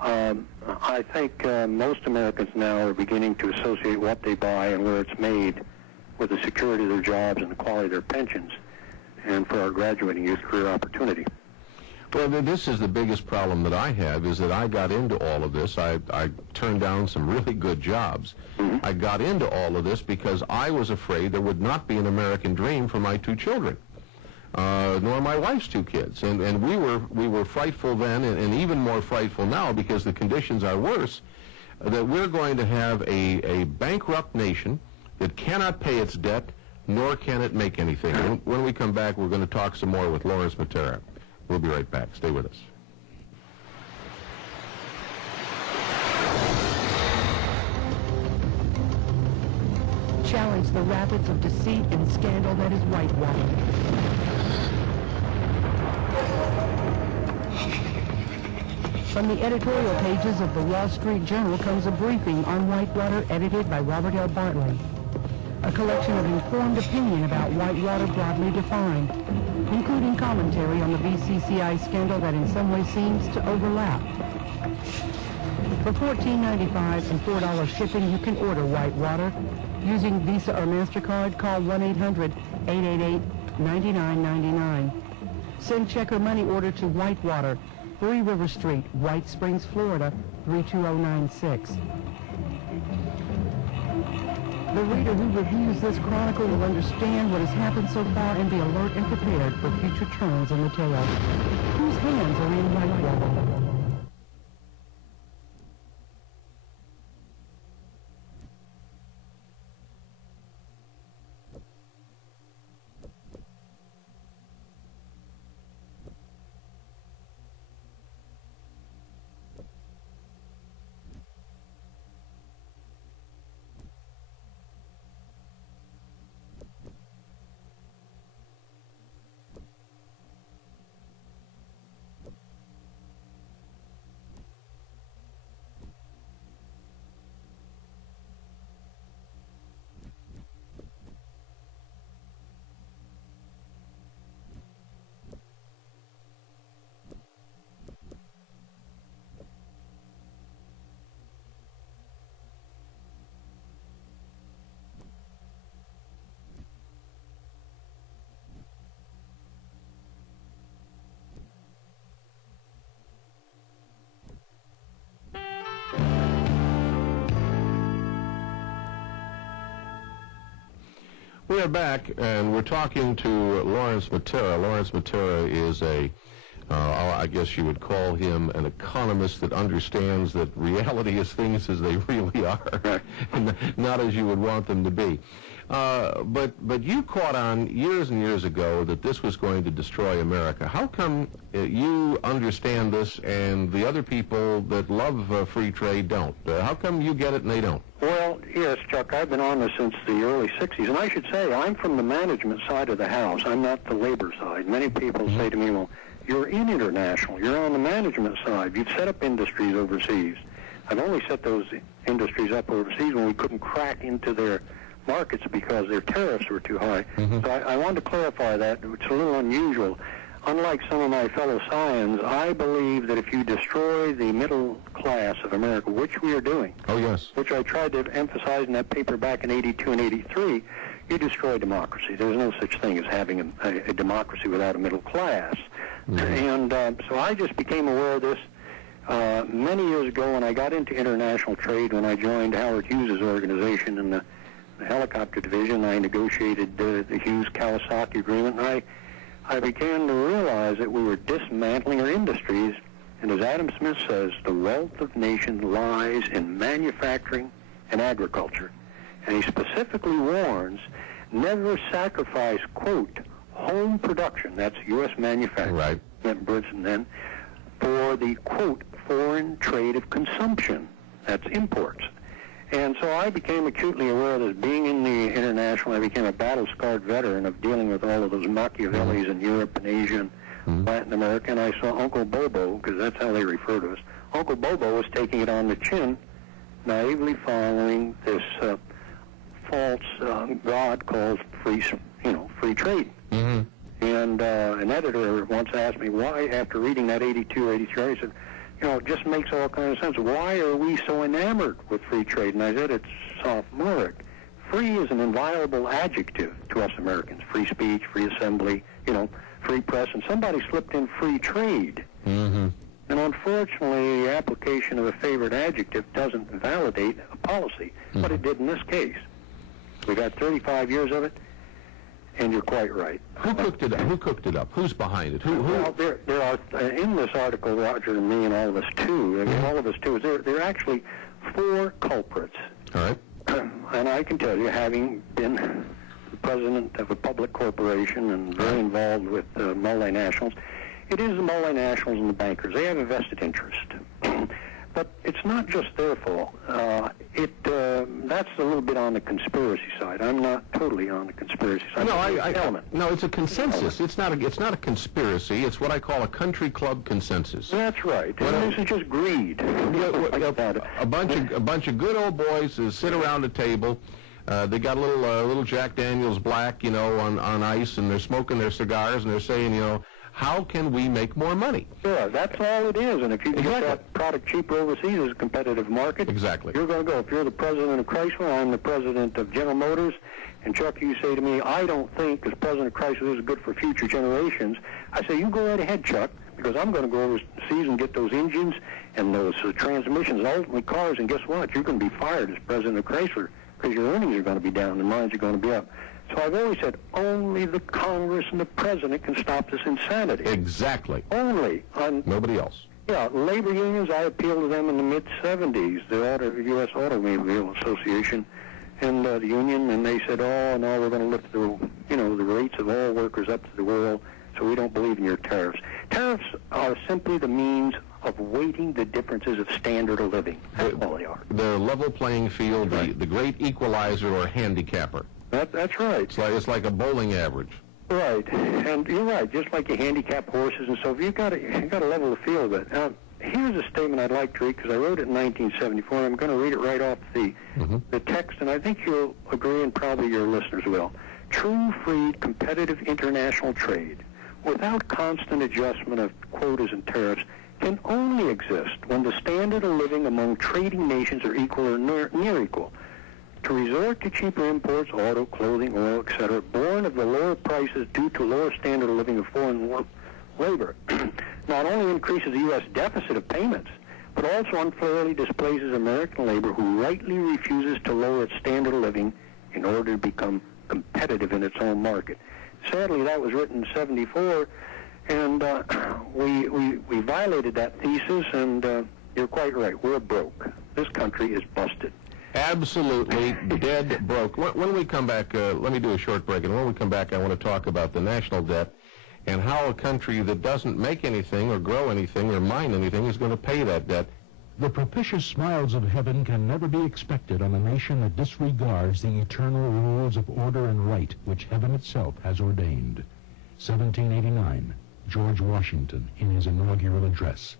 I think most Americans now are beginning to associate what they buy and where it's made with the security of their jobs and the quality of their pensions, and for our graduating youth career opportunity. Well, this is the biggest problem that I have, is that I got into all of this. I turned down some really good jobs. Mm-hmm. I got into all of this because I was afraid there would not be an American dream for my two children, nor my wife's two kids. And we were frightful then, and even more frightful now because the conditions are worse, that we're going to have a bankrupt nation that cannot pay its debt, nor can it make anything. When we come back, we're going to talk some more with Lawrence Matera. We'll be right back. Stay with us. Challenge the rapids of deceit and scandal that is whitewater. From the editorial pages of the Wall Street Journal comes a briefing on Whitewater edited by Robert L. Bartley. A collection of informed opinion about Whitewater broadly defined, including commentary on the BCCI scandal that in some way seems to overlap. For $14.95 and $4 shipping, you can order Whitewater. Using Visa or MasterCard, call 1-800-888-9999. Send check or money order to Whitewater, 3 River Street, White Springs, Florida, 32096. The reader who reviews this chronicle will understand what has happened so far and be alert and prepared for future turns in the tale. Whose hands are in Whitewater? We are back, and we're talking to Lawrence Matera. Lawrence Matera is I guess you would call him an economist that understands that reality is things as they really are, and not as you would want them to be. But you caught on years and years ago that this was going to destroy America. How come you understand this and the other people that love free trade don't? How come you get it and they don't? Well, yes, Chuck, I've been on this since the early 60s, and I should say I'm from the management side of the house. I'm not the labor side. Many people say to me, well, you're in international. You're on the management side. You've set up industries overseas. I've only set those industries up overseas when we couldn't crack into their markets because their tariffs were too high. So I wanted to clarify that. It's a little unusual. Unlike some of my fellow Scions, I believe that if you destroy the middle class of America, which we are doing, which I tried to emphasize in that paper back in 82 and 83, you destroy democracy. There's no such thing as having a democracy without a middle class. And so I just became aware of this many years ago when I got into international trade, when I joined Howard Hughes' organization in the helicopter division. I negotiated the Hughes-Kawasaki agreement, and I began to realize that we were dismantling our industries, and as Adam Smith says, the wealth of nations lies in manufacturing and agriculture. And he specifically warns, never sacrifice, quote, home production, that's U.S. manufacturing, right, Britain then, for the, quote, foreign trade of consumption, that's imports. And so I became acutely aware that being in the international, I became a battle-scarred veteran of dealing with all of those Machiavellis in Europe and Asia and Latin America, and I saw Uncle Bobo, because that's how they refer to us. Uncle Bobo was taking it on the chin, naively following this false God called free trade. And an editor once asked me why, after reading that 82, 83, he said, it just makes all kinds of sense. Why are we so enamored with free trade? And I said, it's sophomoric. Free is an inviolable adjective to us Americans. Free speech, free assembly, free press. And somebody slipped in free trade. And unfortunately, the application of a favorite adjective doesn't validate a policy. But it did in this case. We got 35 years of it. And you're quite right. Who cooked it up? Who cooked it up? Who's behind it? Well, there are, in this article, Roger and me and all of us too, there are actually 4 culprits. All right. And I can tell you, having been the president of a public corporation and very involved with multinationals, it is the multinationals and the bankers. They have a vested interest. But it's not just their fault. That's a little bit on the conspiracy side. I'm not totally on the conspiracy side. No, it's a consensus. It's not a conspiracy. It's what I call a country club consensus. That's right. And this is just greed. A bunch of good old boys sit around a table. They got a little Jack Daniels Black, on ice, and they're smoking their cigars, and they're saying, how can we make more money? Yeah, that's all it is. And if you can get that product cheaper overseas as a competitive market, Exactly. you're going to go. If you're the president of Chrysler, I'm the president of General Motors, and Chuck, you say to me, I don't think, as president of Chrysler, this is good for future generations. I say, you go right ahead, Chuck, because I'm going to go overseas and get those engines and those transmissions, ultimately cars, and guess what? You're going to be fired as president of Chrysler because your earnings are going to be down and mine are going to be up. So I've always said, only the Congress and the president can stop this insanity. Exactly. Only. Nobody else. Yeah, labor unions, I appealed to them in the mid-'70s, the U.S. Automobile Association and the union, and they said, oh, no, we're going to lift the rates of all workers up to the world, so we don't believe in your tariffs. Tariffs are simply the means of weighting the differences of standard of living. That's all they are. They're a level playing field, Right. the great equalizer or handicapper. That's right. It's like a bowling average. Right, and you're right. Just like you handicap horses and so forth, you got to level the field with it. Here's a statement I'd like to read because I wrote it in 1974. And I'm going to read it right off the text, and I think you'll agree, and probably your listeners will. True, free, competitive international trade, without constant adjustment of quotas and tariffs, can only exist when the standard of living among trading nations are equal or near equal. To resort to cheaper imports, auto, clothing, oil, etc., born of the lower prices due to lower standard of living of foreign labor, not only increases the U.S. deficit of payments, but also unfairly displaces American labor who rightly refuses to lower its standard of living in order to become competitive in its own market. Sadly, that was written in 74, and we violated that thesis, and you're quite right. We're broke. This country is busted. Absolutely dead broke. When we come back, let me do a short break, and when we come back, I want to talk about the national debt and how a country that doesn't make anything or grow anything or mine anything is going to pay that debt. The propitious smiles of heaven can never be expected on a nation that disregards the eternal rules of order and right which heaven itself has ordained. 1789, George Washington in his inaugural address.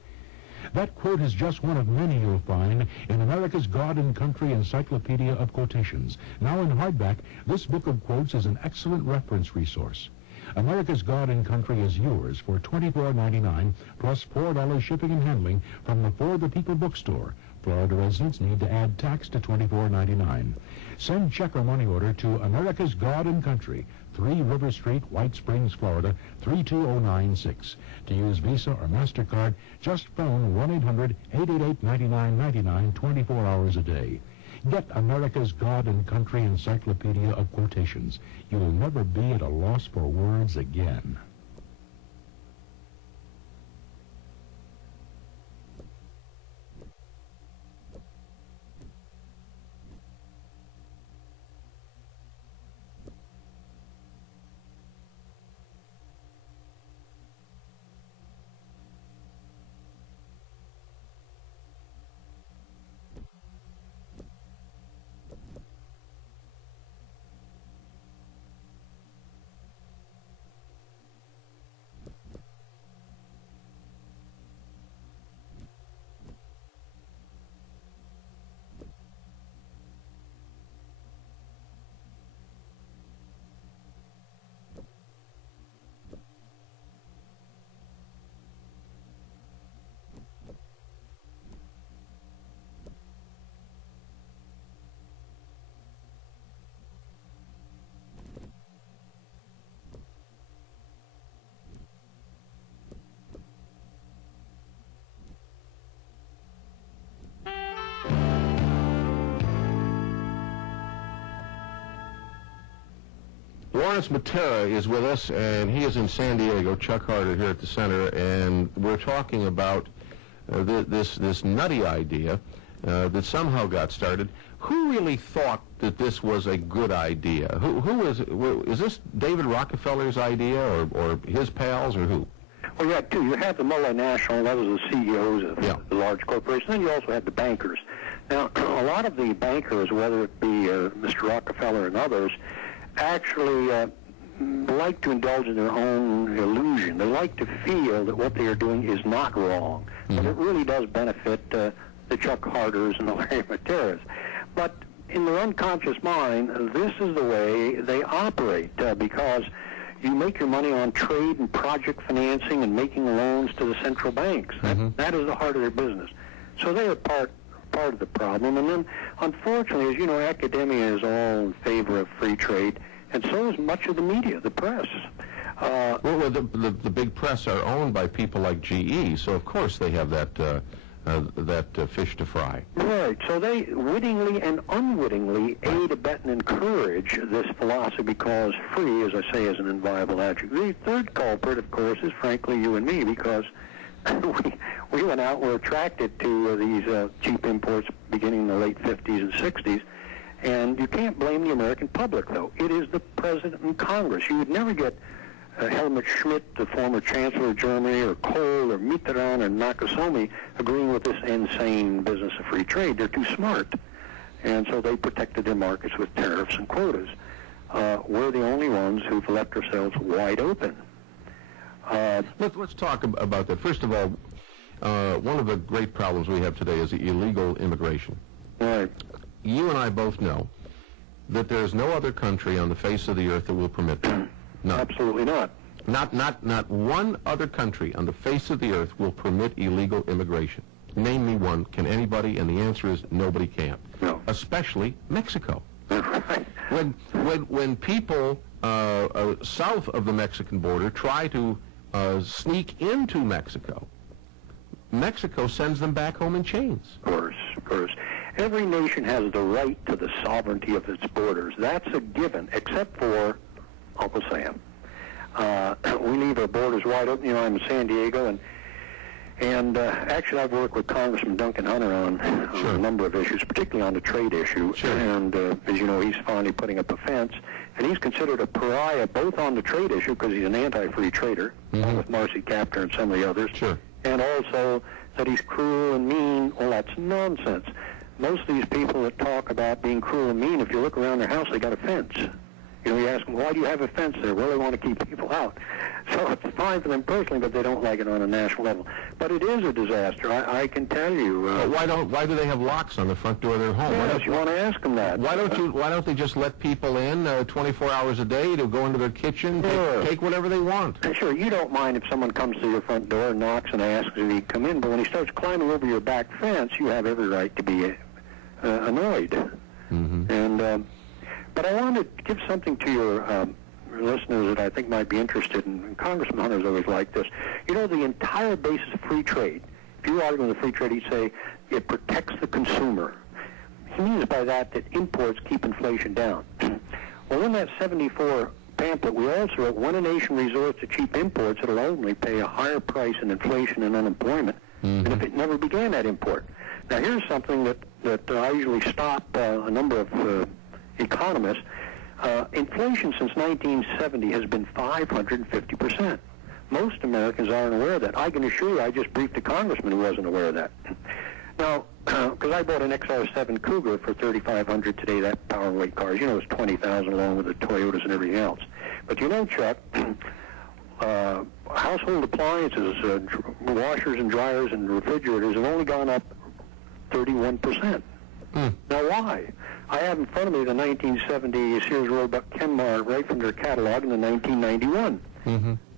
That quote is just one of many you'll find in America's God and Country Encyclopedia of Quotations. Now in hardback, this book of quotes is an excellent reference resource. America's God and Country is yours for $24.99 plus $4 shipping and handling from the For the People bookstore. Florida residents need to add tax to $24.99. Send check or money order to America's God and Country, 3 River Street, White Springs, Florida, 32096. To use Visa or MasterCard, just phone 1-800-888-9999 24 hours a day. Get America's God and Country Encyclopedia of Quotations. You'll never be at a loss for words again. Lawrence Matera is with us, and he is in San Diego. Chuck Harder here at the center, and we're talking about this nutty idea that somehow got started. Who really thought that this was a good idea? Who is this David Rockefeller's idea, or his pals, or who? Well, you had two. You had the multinational, that was the CEOs of the large corporations. Then you also had the bankers. Now, a lot of the bankers, whether it be Mr. Rockefeller and others, actually like to indulge in their own illusion. They like to feel that what they are doing is not wrong, but it really does benefit the Chuck Harders and the Larry Materas. But in their unconscious mind, this is the way they operate, because you make your money on trade and project financing and making loans to the central banks. That is the heart of their business. So they are part of the problem. And then, unfortunately, as you know, academia is all in favor of free trade, and so is much of the media, the press. Well, the big press are owned by people like GE, so of course they have that fish to fry. Right. So they wittingly and unwittingly aid, abet, and encourage this philosophy because free, as I say, is an inviolable adjective. The third culprit, of course, is frankly you and me, because we went out, were attracted to these cheap imports beginning in the late 50s and 60s. And you can't blame the American public, though. It is the President and Congress. You would never get Helmut Schmidt, the former Chancellor of Germany, or Kohl, or Mitterrand, or Nakasone agreeing with this insane business of free trade. They're too smart. And so they protected their markets with tariffs and quotas. We're the only ones who've left ourselves wide open. Let's talk about that. First of all, one of the great problems we have today is illegal immigration. Right. You and I both know that there's no other country on the face of the earth that will permit that. None. Absolutely not. Not one other country on the face of the earth will permit illegal immigration. Name me one. Can anybody? And the answer is nobody can. No. Especially Mexico. Right. When people south of the Mexican border try to sneak into Mexico, Mexico sends them back home in chains. Of course. Every nation has the right to the sovereignty of its borders. That's a given, except for Uncle Sam. We leave our borders wide open. You know, I'm in San Diego, and actually I've worked with Congressman Duncan Hunter on a number of issues, particularly on the trade issue. Sure. And as you know, he's finally putting up a fence, and he's considered a pariah both on the trade issue because he's an anti-free trader, along with Marcy Kaptur and some of the others, and also that he's cruel and mean. Well, that's nonsense. Most of these people that talk about being cruel and mean, if you look around their house, they got a fence. You know, you ask them, why do you have a fence there? Well, they want to keep people out. So it's fine for them personally, but they don't like it on a national level. But it is a disaster, I can tell you. Why do they have locks on the front door of their home? Yes, you want to ask them that. Why don't they just let people in 24 hours a day to go into their kitchen, take whatever they want? Sure, you don't mind if someone comes to your front door and knocks and asks if he can come in, but when he starts climbing over your back fence, you have every right to be annoyed. And but I want to give something to your listeners that I think might be interested in. And Congressman Hunter's always like this. You know, the entire basis of free trade, if you argue with free trade, he'd say it protects the consumer. He means by that imports keep inflation down. Well, in that 74 pamphlet, we also wrote, when a nation resorts to cheap imports, it'll only pay a higher price in inflation and unemployment than if it never began that import. Now, here's something that I usually stop a number of economists. Inflation since 1970 has been 550%. Most Americans aren't aware of that. I can assure you, I just briefed a congressman who wasn't aware of that. Now, because I bought an XR7 Cougar for $3,500 today, that power and weight car, you know, it's $20,000 along with the Toyotas and everything else. But you know, Chuck, household appliances, washers and dryers and refrigerators have only gone up 31%. Now, why? I have in front of me the 1970 Sears Roebuck Kenmar right from their catalog in the 1991.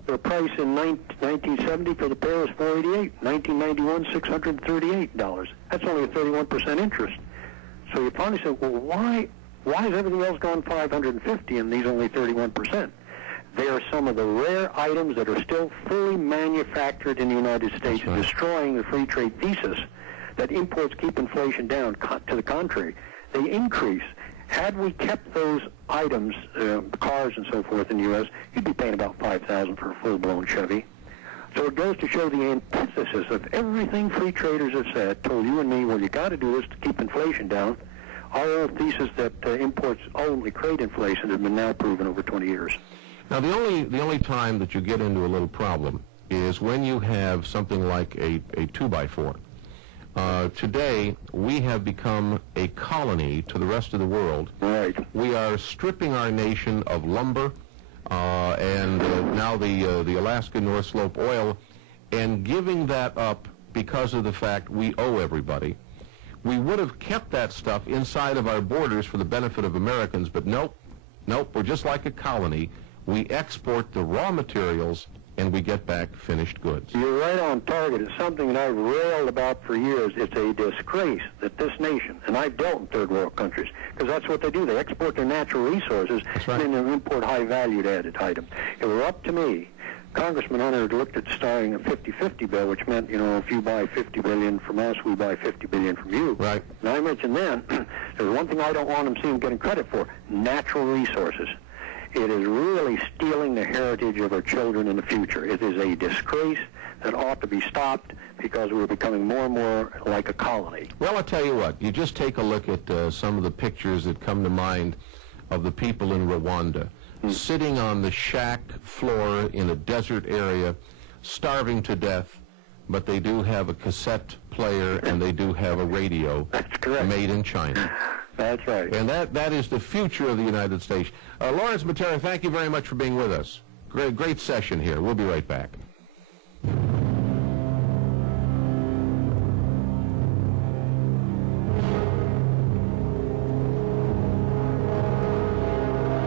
The price in 1970 for the pair was $488. 1991, $638. That's only a 31% interest. So you finally say, well, why has everything else gone 550 and these only 31%? They are some of the rare items that are still fully manufactured in the United States, destroying the free trade thesis that imports keep inflation down. To the contrary, they increase. Had we kept those items, cars and so forth in the U.S., you'd be paying about $5,000 for a full-blown Chevy. So it goes to show the antithesis of everything free traders have said, told you and me, well, you got to do this to keep inflation down. Our old thesis that imports only create inflation has been now proven over 20 years. Now, the only time that you get into a little problem is when you have something like a 2x4. Today, we have become a colony to the rest of the world. Right. We are stripping our nation of lumber and now the Alaska North Slope oil and giving that up because of the fact we owe everybody. We would have kept that stuff inside of our borders for the benefit of Americans, but nope, we're just like a colony. We export the raw materials, and we get back finished goods. You're right on target. It's something that I've railed about for years. It's a disgrace that this nation, and I've dealt in third world countries, because that's what they do. They export their natural resources, right. and then they import high-valued added items. If it were up to me, Congressman Hunter had looked at starting a 50-50 bill, which meant, you know, if you buy $50 billion from us, we buy $50 billion from you. Right. And I mentioned then, there's one thing I don't want them seeing getting credit for: natural resources. It is really stealing the heritage of our children in the future. It is a disgrace that ought to be stopped, because we're becoming more and more like a colony. Well, I'll tell you what. You just take a look at some of the pictures that come to mind of the people in Rwanda, sitting on the shack floor in a desert area, starving to death, but they do have a cassette player and they do have a radio. That's correct. Made in China. That's right. And that is the future of the United States. Lawrence Matera, thank you very much for being with us. Great session here. We'll be right back.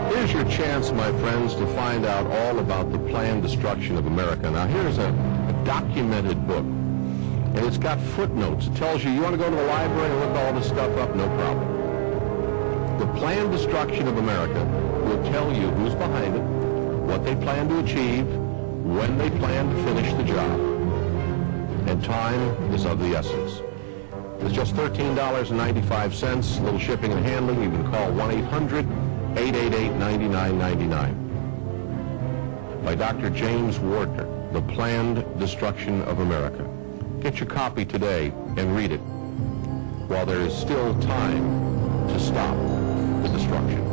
Here's your chance, my friends, to find out all about the planned destruction of America. Now, here's a documented book, and it's got footnotes. It tells you want to go to the library and look all this stuff up, no problem. The planned destruction of America will tell you who's behind it, what they plan to achieve, when they plan to finish the job. And time is of the essence. It's just $13.95, little shipping and handling. You can call 1-800-888-9999. By Dr. James Wardner, The Planned Destruction of America. Get your copy today and read it while there is still time to stop the destruction.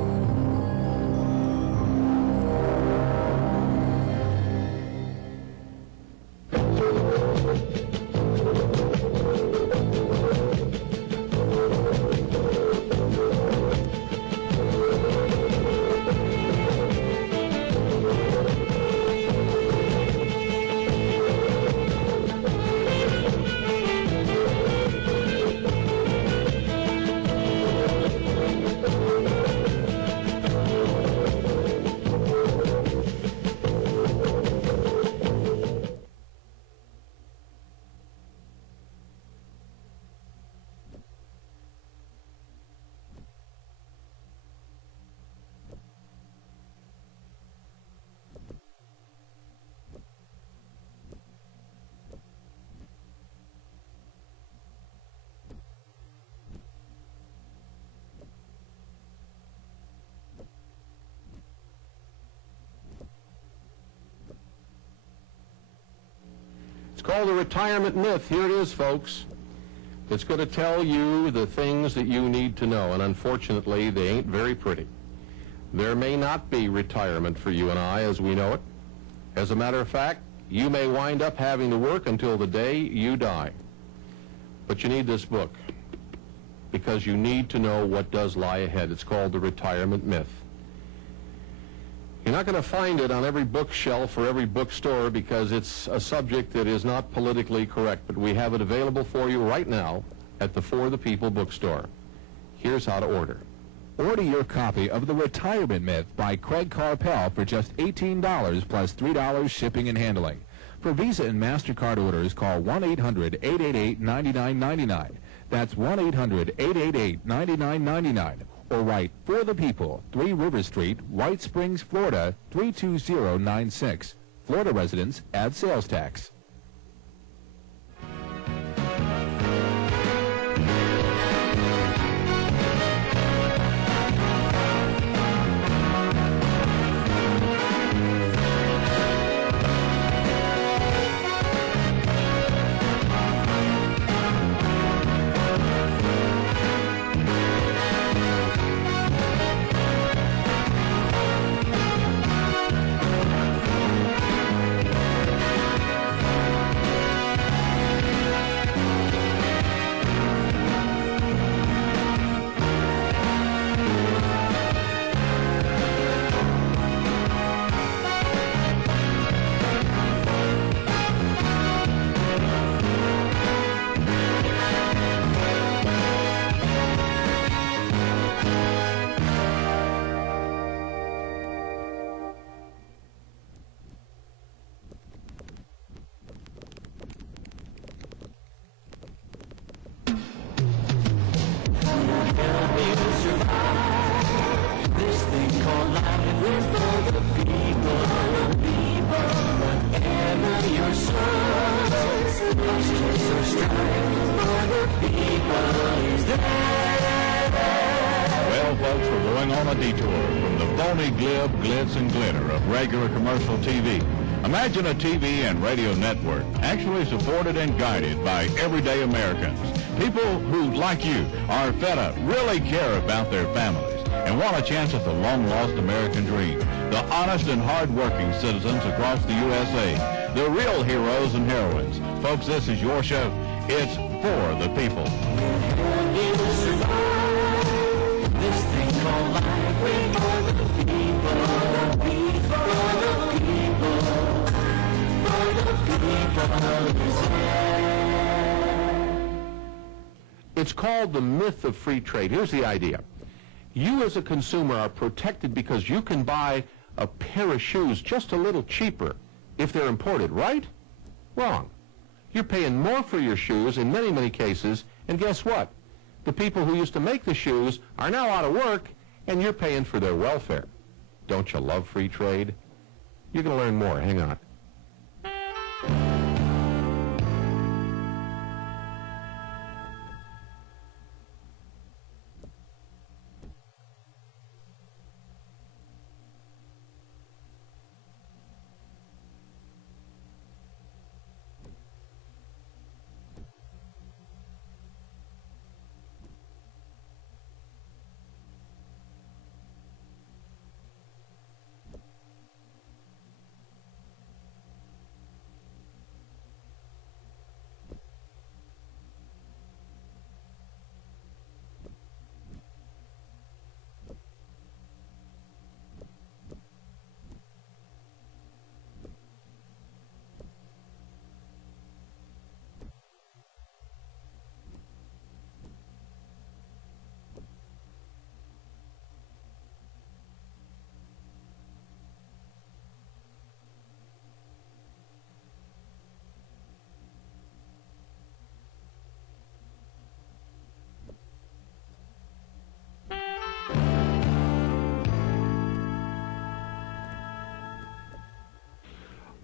It's called the retirement myth. Here it is, folks. It's going to tell you the things that you need to know, and unfortunately, they ain't very pretty. There may not be retirement for you and I as we know it. As a matter of fact, you may wind up having to work until the day you die. But you need this book, because you need to know what does lie ahead. It's called The Retirement Myth. You're not going to find it on every bookshelf or every bookstore, because it's a subject that is not politically correct, but we have it available for you right now at the For the People bookstore. Here's how to order. Order your copy of The Retirement Myth by Craig Carpel for just $18 plus $3 shipping and handling. For Visa and MasterCard orders, call 1-800-888-9999. That's 1-800-888-9999. Or write For the People, 3 River Street, White Springs, Florida, 32096. Florida residents add sales tax. help you survive this thing called life. We're for the people, whatever your source, justice or strife, for the people is there. Well, folks, we're going on a detour from the phony glib, glitz, and glitter of regular commercial TV. Imagine a TV and radio network actually supported and guided by everyday Americans. People who, like you, are fed up, really care about their families, and want a chance at the long-lost American dream. The honest and hard-working citizens across the USA. The real heroes and heroines. Folks, this is your show. It's for the people. You survive this thing called life. We're for the people, for the people, for the people is there. It's called the myth of free trade. Here's the idea. You as a consumer are protected because you can buy a pair of shoes just a little cheaper if they're imported, right? Wrong. You're paying more for your shoes in many, many cases, and guess what? The people who used to make the shoes are now out of work, and you're paying for their welfare. Don't you love free trade? You're going to learn more. Hang on.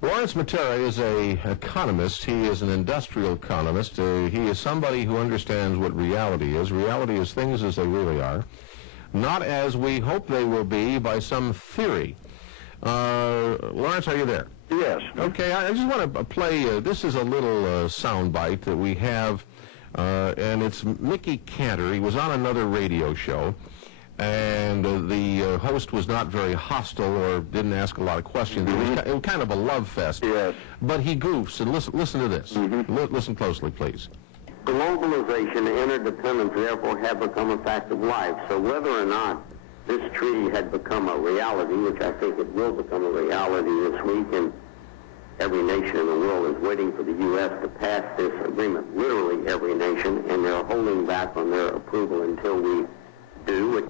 Lawrence Matera is an economist. He is an industrial economist. He is somebody who understands what reality is. Reality is things as they really are, not as we hope they will be by some theory. Lawrence, are you there? Yes. Okay, I just want to play, this is a little sound bite that we have, and it's Mickey Cantor. He was on another radio show, and the host was not very hostile or didn't ask a lot of questions. It was kind of a love fest. Yes. But he goofs, and listen to this. Listen closely, please. Globalization and interdependence therefore have become a fact of life. So whether or not this treaty had become a reality, which I think it will become a reality this week, and every nation in the world is waiting for the U.S. to pass this agreement, literally every nation, and they're holding back on their approval until we do.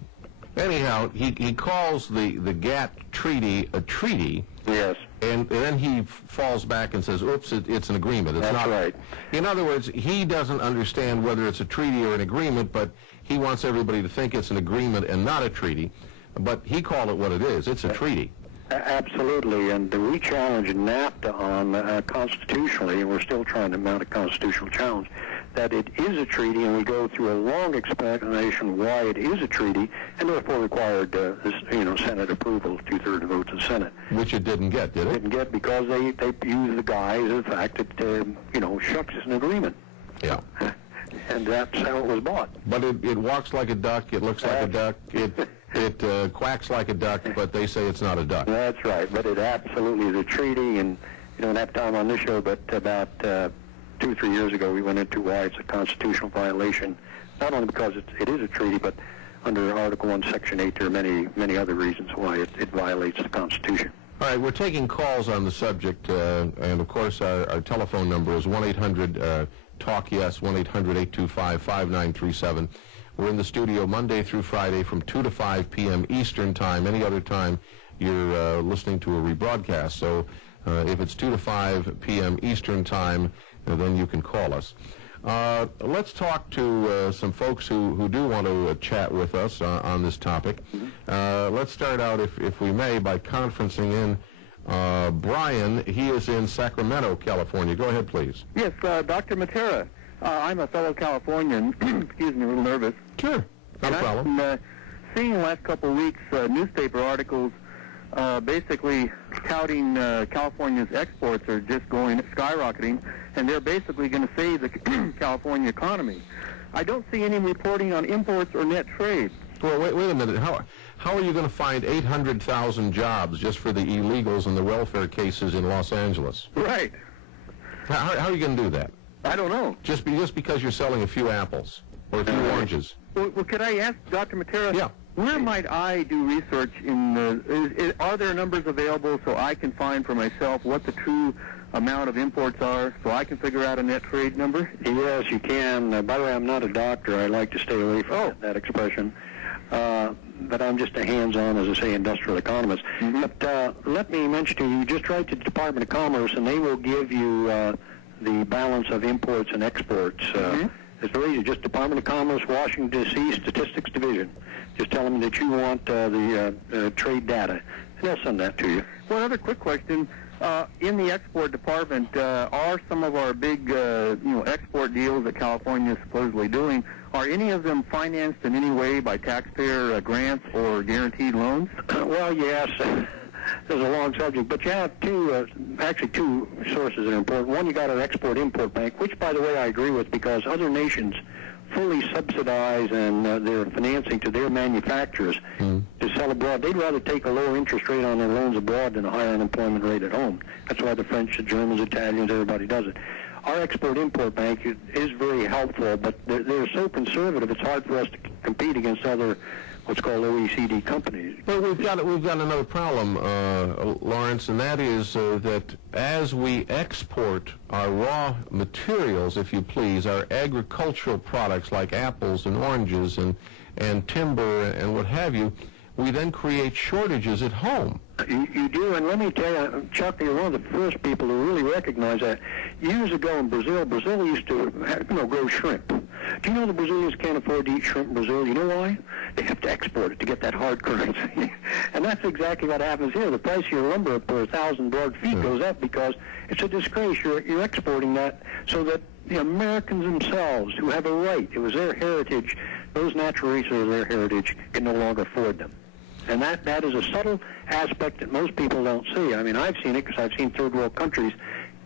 Anyhow, he calls the GATT treaty a treaty. Yes. And then he falls back and says, oops, it's an agreement. It's That's not right. In other words, he doesn't understand whether it's a treaty or an agreement, but he wants everybody to think it's an agreement and not a treaty. But he called it what it is. It's a treaty. Absolutely, and we challenged NAFTA on constitutionally, and we're still trying to mount a constitutional challenge, that it is a treaty, and we go through a long explanation why it is a treaty, and therefore required, Senate approval, 2/3 votes of the Senate. Which it didn't get, did it? Didn't get because they use the guise of the fact that, shucks, it's an agreement. Yeah. And that's how it was bought. But it walks like a duck, it looks like a duck, it quacks like a duck, but they say it's not a duck. That's right, but it absolutely is a treaty, and you don't have time on this show, but about 2 or 3 years ago we went into why it's a constitutional violation, not only because it is a treaty, but under Article 1, Section 8, there are many, many other reasons why it violates the Constitution. All right, we're taking calls on the subject, and of course our telephone number is 1-800-TALK-YES, 1-800-825-5937. We're in the studio Monday through Friday from 2 to 5 p.m. Eastern Time. Any other time you're listening to a rebroadcast. So if it's 2 to 5 p.m. Eastern Time, then you can call us. Let's talk to some folks who do want to chat with us on this topic. Let's start out, if we may, by conferencing in Brian. He is in Sacramento, California. Go ahead, please. Yes, Dr. Matera. I'm a fellow Californian. Excuse me, a little nervous. Sure, not a problem. I've been seeing the last couple of weeks newspaper articles basically touting California's exports are just skyrocketing, and they're basically going to save the California economy. I don't see any reporting on imports or net trade. Well, wait a minute. How are you going to find 800,000 jobs just for the illegals and the welfare cases in Los Angeles? Right. How are you going to do that? I don't know. Just because you're selling a few apples or a few oranges. Well, could I ask Dr. Matera? Yeah. Where might I do research in are there numbers available so I can find for myself what the true amount of imports are so I can figure out a net trade number? Yes, you can. By the way, I'm not a doctor. I like to stay away from that expression. But I'm just a hands-on, as I say, industrial economist. But let me mention to you, just write to the Department of Commerce, and they will give you the balance of imports and exports. It's very easy. Just Department of Commerce, Washington, D.C., Statistics Division. Just tell them that you want the trade data, and they'll send that to you. One other quick question. In the export department, are some of our big export deals that California is supposedly doing, are any of them financed in any way by taxpayer grants or guaranteed loans? Well, yes. There's a long subject, but you have two sources that are important. One, you got our Export-Import Bank, which, by the way, I agree with, because other nations fully subsidize and their financing to their manufacturers to sell abroad. They'd rather take a lower interest rate on their loans abroad than a higher unemployment rate at home. That's why the French, the Germans, Italians, everybody does it. Our Export-Import Bank is very helpful, but they're so conservative it's hard for us to compete against other what's called OECD companies. Well, we've got another problem, Lawrence, and that is that as we export our raw materials, if you please, our agricultural products like apples and oranges and timber and what have you, we then create shortages at home. You do, and let me tell you, Chuck, you're one of the first people who really recognize that. Years ago in Brazil used to grow shrimp. Do you know the Brazilians can't afford to eat shrimp in Brazil? You know why? They have to export it to get that hard currency. And that's exactly what happens here. The price of your lumber per 1,000 board feet goes up because it's a disgrace. You're exporting that so that the Americans themselves, who have a right, it was their heritage, those natural resources of their heritage, can no longer afford them. And that is a subtle aspect that most people don't see. I mean, I've seen it because I've seen third world countries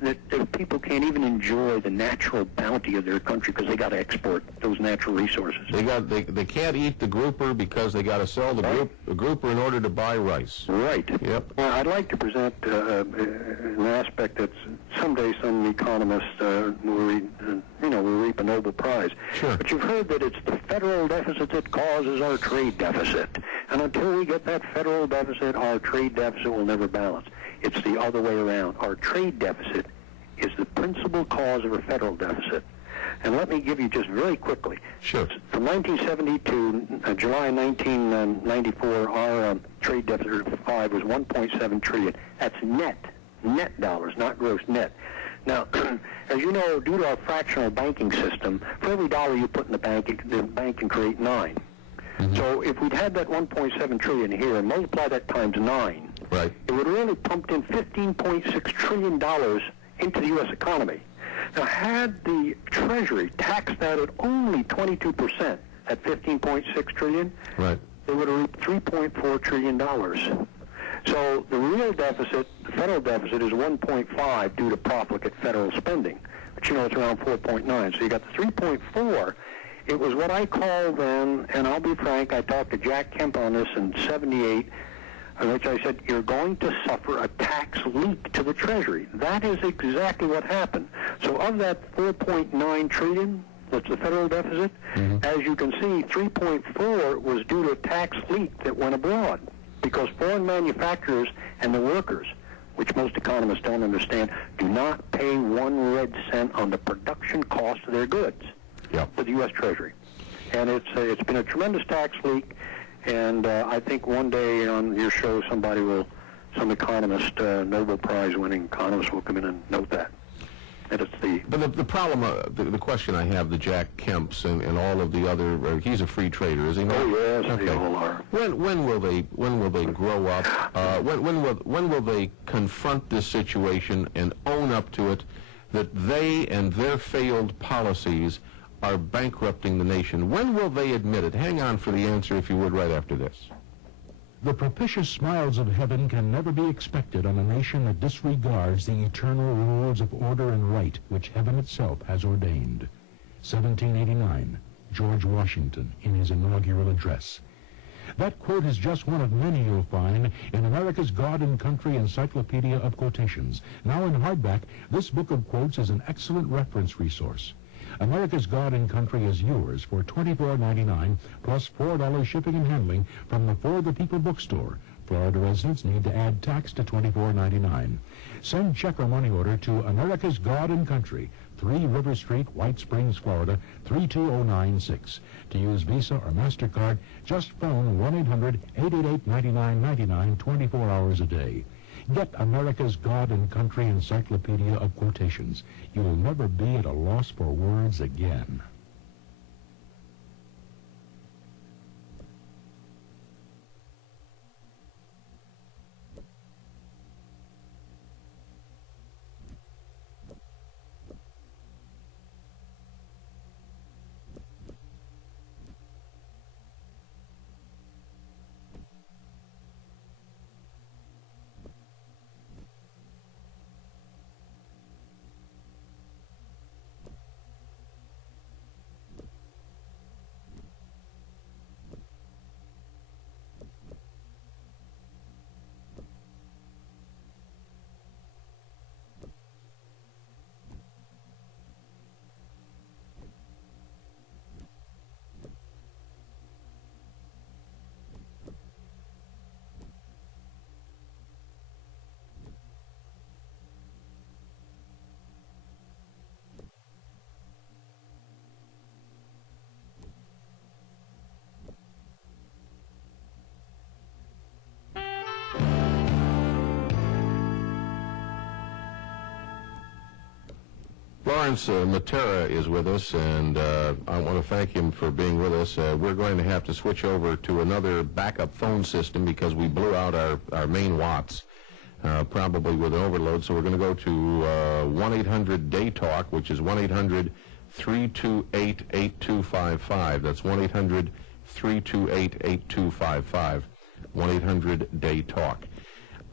that people can't even enjoy the natural bounty of their country because they got to export those natural resources. They can't eat the grouper because they got to sell the grouper in order to buy rice. Right. Yep. Well, I'd like to present an aspect that someday some economist will reap a Nobel Prize. Sure. But you've heard that it's the federal deficit that causes our trade deficit. And until we get that federal deficit, our trade deficit will never balance. It's the other way around. Our trade deficit is the principal cause of a federal deficit. And let me give you just very quickly. Sure. From 1972, July 1994, our trade deficit of 5 was 1.7 trillion. That's net dollars, not gross, net. Now, as you know, due to our fractional banking system, for every dollar you put in the bank can create 9. So if we'd had that 1.7 trillion here and multiply that times 9, right, it would have really pumped in $15.6 trillion into the U.S. economy. Now, had the Treasury taxed that at only 22%, at $15.6 trillion, right, they would have reaped $3.4 trillion. So the real deficit, the federal deficit, is 1.5 due to profligate federal spending. But it's around 4.9. So you got the 3.4. It was what I call then, and I'll be frank, I talked to Jack Kemp on this in '78, in which I said, you're going to suffer a tax leak to the Treasury. That is exactly what happened. So of that 4.9 trillion, that's the federal deficit, as you can see, 3.4 was due to a tax leak that went abroad because foreign manufacturers and the workers, which most economists don't understand, do not pay 1 red cent on the production cost of their goods. Yep. To the U.S. Treasury. And it's been a tremendous tax leak, and I think one day on your show some economist, Nobel Prize winning economist will come in and note that. And it's the... But the problem, the question I have, the Jack Kemps and all of the other, he's a free trader, is he not? Oh, yes, okay. they all are. When will they grow up? When will they confront this situation and own up to it that they and their failed policies are bankrupting the nation? When will they admit it? Hang on for the answer, if you would, right after this. The propitious smiles of heaven can never be expected on a nation that disregards the eternal rules of order and right which heaven itself has ordained. 1789, George Washington in his inaugural address. That quote is just one of many you'll find in America's God and Country Encyclopedia of Quotations. Now in hardback, this book of quotes is an excellent reference resource. America's God and Country is yours for $24.99 plus $4 shipping and handling from the For the People bookstore. Florida residents need to add tax to $24.99. Send check or money order to America's God and Country, 3 River Street, White Springs, Florida, 32096. To use Visa or MasterCard, just phone 1-800-888-9999 24 hours a day. Get America's God and Country Encyclopedia of Quotations. You'll never be at a loss for words again. Lawrence Matera is with us, and I want to thank him for being with us. We're going to have to switch over to another backup phone system because we blew out our main watts, probably with an overload. So we're going to go to 1-800-DAY-TALK, which is 1-800-328-8255. That's 1-800-328-8255, 1-800-DAY-TALK.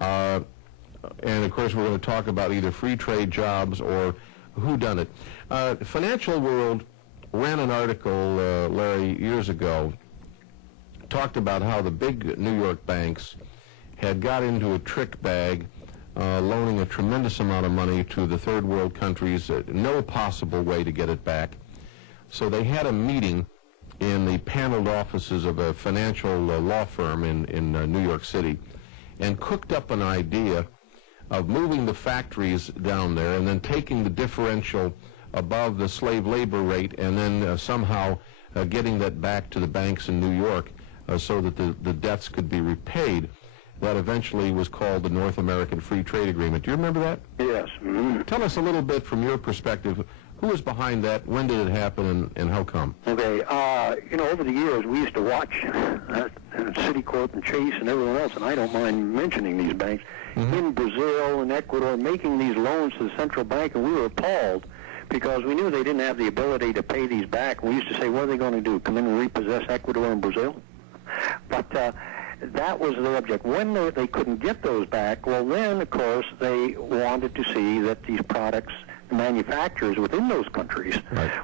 And, of course, we're going to talk about either free trade jobs or whodunit. Financial World ran an article, Larry, years ago, talked about how the big New York banks had got into a trick bag, loaning a tremendous amount of money to the third world countries, no possible way to get it back. So they had a meeting in the paneled offices of a financial law firm in New York City and cooked up an idea of moving the factories down there and then taking the differential above the slave labor rate and then somehow getting that back to the banks in New York so that the debts could be repaid. That eventually was called the North American Free Trade Agreement. Do you remember that? Yes. Mm-hmm. Tell us a little bit from your perspective. Who was behind that? When did it happen, and how come? Okay. Over the years, we used to watch Citicorp and Chase and everyone else, and I don't mind mentioning these banks, in Brazil and Ecuador, making these loans to the central bank, and we were appalled because we knew they didn't have the ability to pay these back. We used to say, what are they going to do, come in and repossess Ecuador and Brazil? But that was their object. When they couldn't get those back, well, then, of course, they wanted to see that these products, manufacturers within those countries,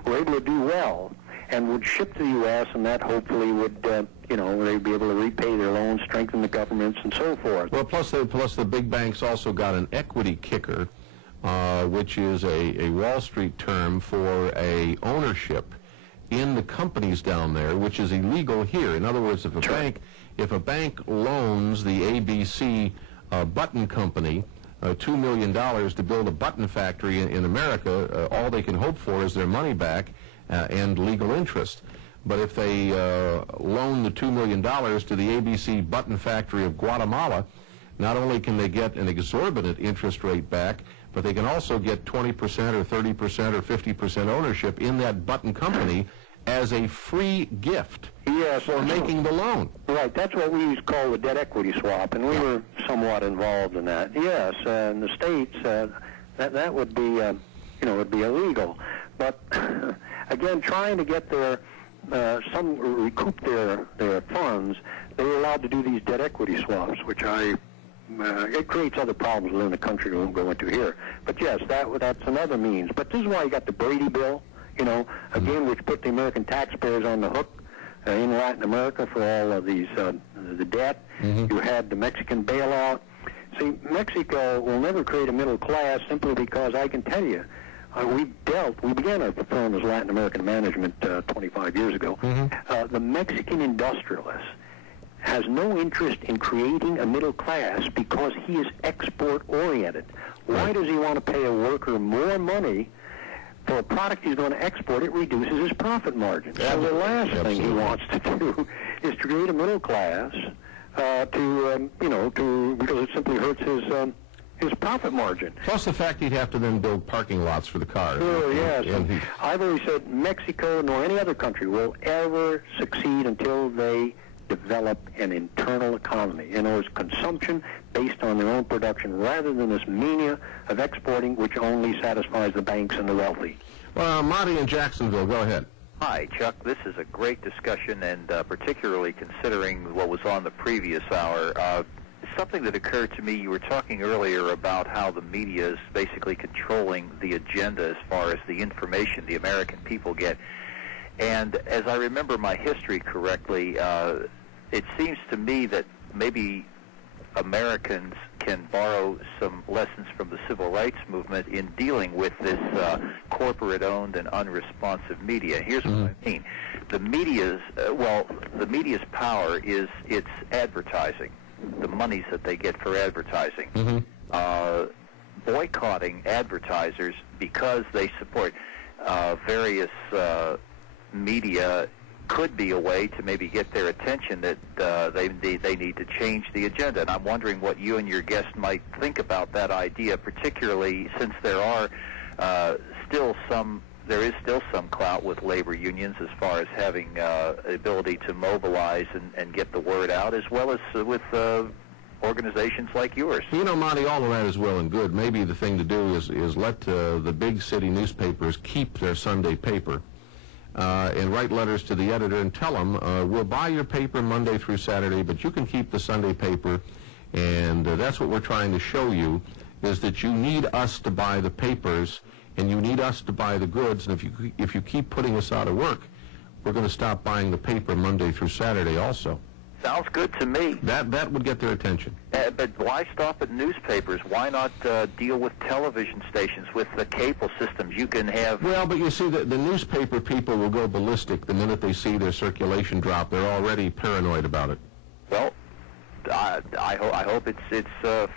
were able to do well and would ship to the U.S., and that hopefully would, they'd be able to repay their loans, strengthen the governments, and so forth. Well, plus the big banks also got an equity kicker, which is a Wall Street term for a ownership in the companies down there, which is illegal here. In other words, if a bank loans the ABC button company $2 million to build a button factory in America, all they can hope for is their money back and legal interest. But if they loan the $2 million to the ABC button factory of Guatemala, not only can they get an exorbitant interest rate back, but they can also get 20% or 30% or 50% ownership in that button company as a free gift for making the loan. Right, that's what we used to call the debt equity swap, and we were somewhat involved in that. Yes, in the States, that would be, would be illegal. But again, trying to get recoup their funds, they were allowed to do these debt equity swaps, which it creates other problems within the country we won't go into here. But yes, that's another means. But this is why you got the Brady bill, again, which put the American taxpayers on the hook in Latin America for all of these, the debt. You had the Mexican bailout. See, Mexico will never create a middle class simply because I can tell you, we began our firm as Latin American Management 25 years ago. The Mexican industrialist has no interest in creating a middle class because he is export-oriented. Why does he want to pay a worker more money for a product he's going to export? It reduces his profit margin. So the last thing he wants to do is to create a middle class because it simply hurts his profit margin. Plus the fact he'd have to then build parking lots for the cars. Sure, yes. And I've always said Mexico nor any other country will ever succeed until they develop an internal economy. In other words, consumption based on their own production rather than this mania of exporting which only satisfies the banks and the wealthy. Well, Monty in Jacksonville, go ahead. Hi, Chuck. This is a great discussion, and particularly considering what was on the previous hour. Something that occurred to me, you were talking earlier about how the media is basically controlling the agenda as far as the information the American people get. And as I remember my history correctly, it seems to me that maybe Americans can borrow some lessons from the civil rights movement in dealing with this corporate-owned and unresponsive media. Here's what I mean. The media's power is its advertising, the monies that they get for advertising. Boycotting advertisers because they support various media could be a way to maybe get their attention that they need to change the agenda. And I'm wondering what you and your guest might think about that idea, particularly since there is still some clout with labor unions as far as having the ability to mobilize and get the word out, as well as with organizations like yours. Monty, all of that is well and good. Maybe the thing to do is let the big city newspapers keep their Sunday paper and write letters to the editor and tell them, we'll buy your paper Monday through Saturday, but you can keep the Sunday paper. And that's what we're trying to show you, is that you need us to buy the papers and you need us to buy the goods. And if you keep putting us out of work, we're going to stop buying the paper Monday through Saturday also. Sounds good to me. That would get their attention. But why stop at newspapers? Why not deal with television stations, with the cable systems? You can have... Well, but you see, the newspaper people will go ballistic the minute they see their circulation drop. They're already paranoid about it. Well, I hope it's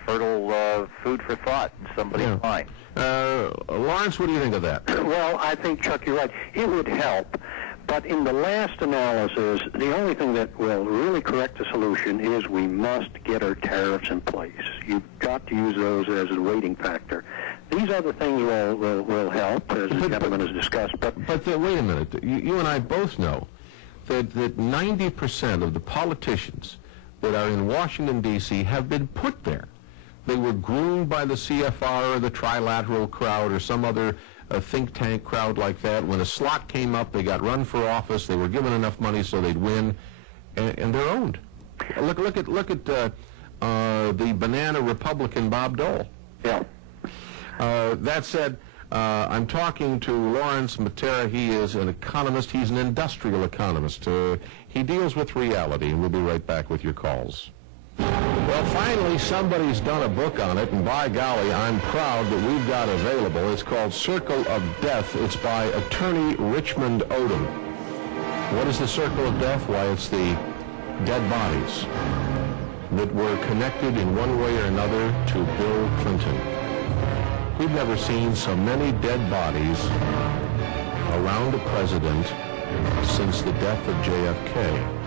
fertile food for thought in somebody's mind. Lawrence, what do you think of that? Well, I think, Chuck, you're right. It would help. But in the last analysis, the only thing that will really correct the solution is we must get our tariffs in place. You've got to use those as a weighting factor. These other things will help, as the gentleman has discussed. But wait a minute. You and I both know that 90% of the politicians that are in Washington, D.C. have been put there. They were groomed by the CFR or the Trilateral crowd or some other think tank crowd like that. When a slot came up, they got run for office. They were given enough money so they'd win, and they're owned. Look at the banana Republican Bob Dole. Yeah. That said, I'm talking to Lawrence Matera. He is an economist. He's an industrial economist. He deals with reality, and we'll be right back with your calls. Well, finally, somebody's done a book on it, and by golly, I'm proud that we've got available. It's called Circle of Death. It's by attorney Richmond Odom. What is the Circle of Death? Why, it's the dead bodies that were connected in one way or another to Bill Clinton. We've never seen so many dead bodies around a president since the death of JFK,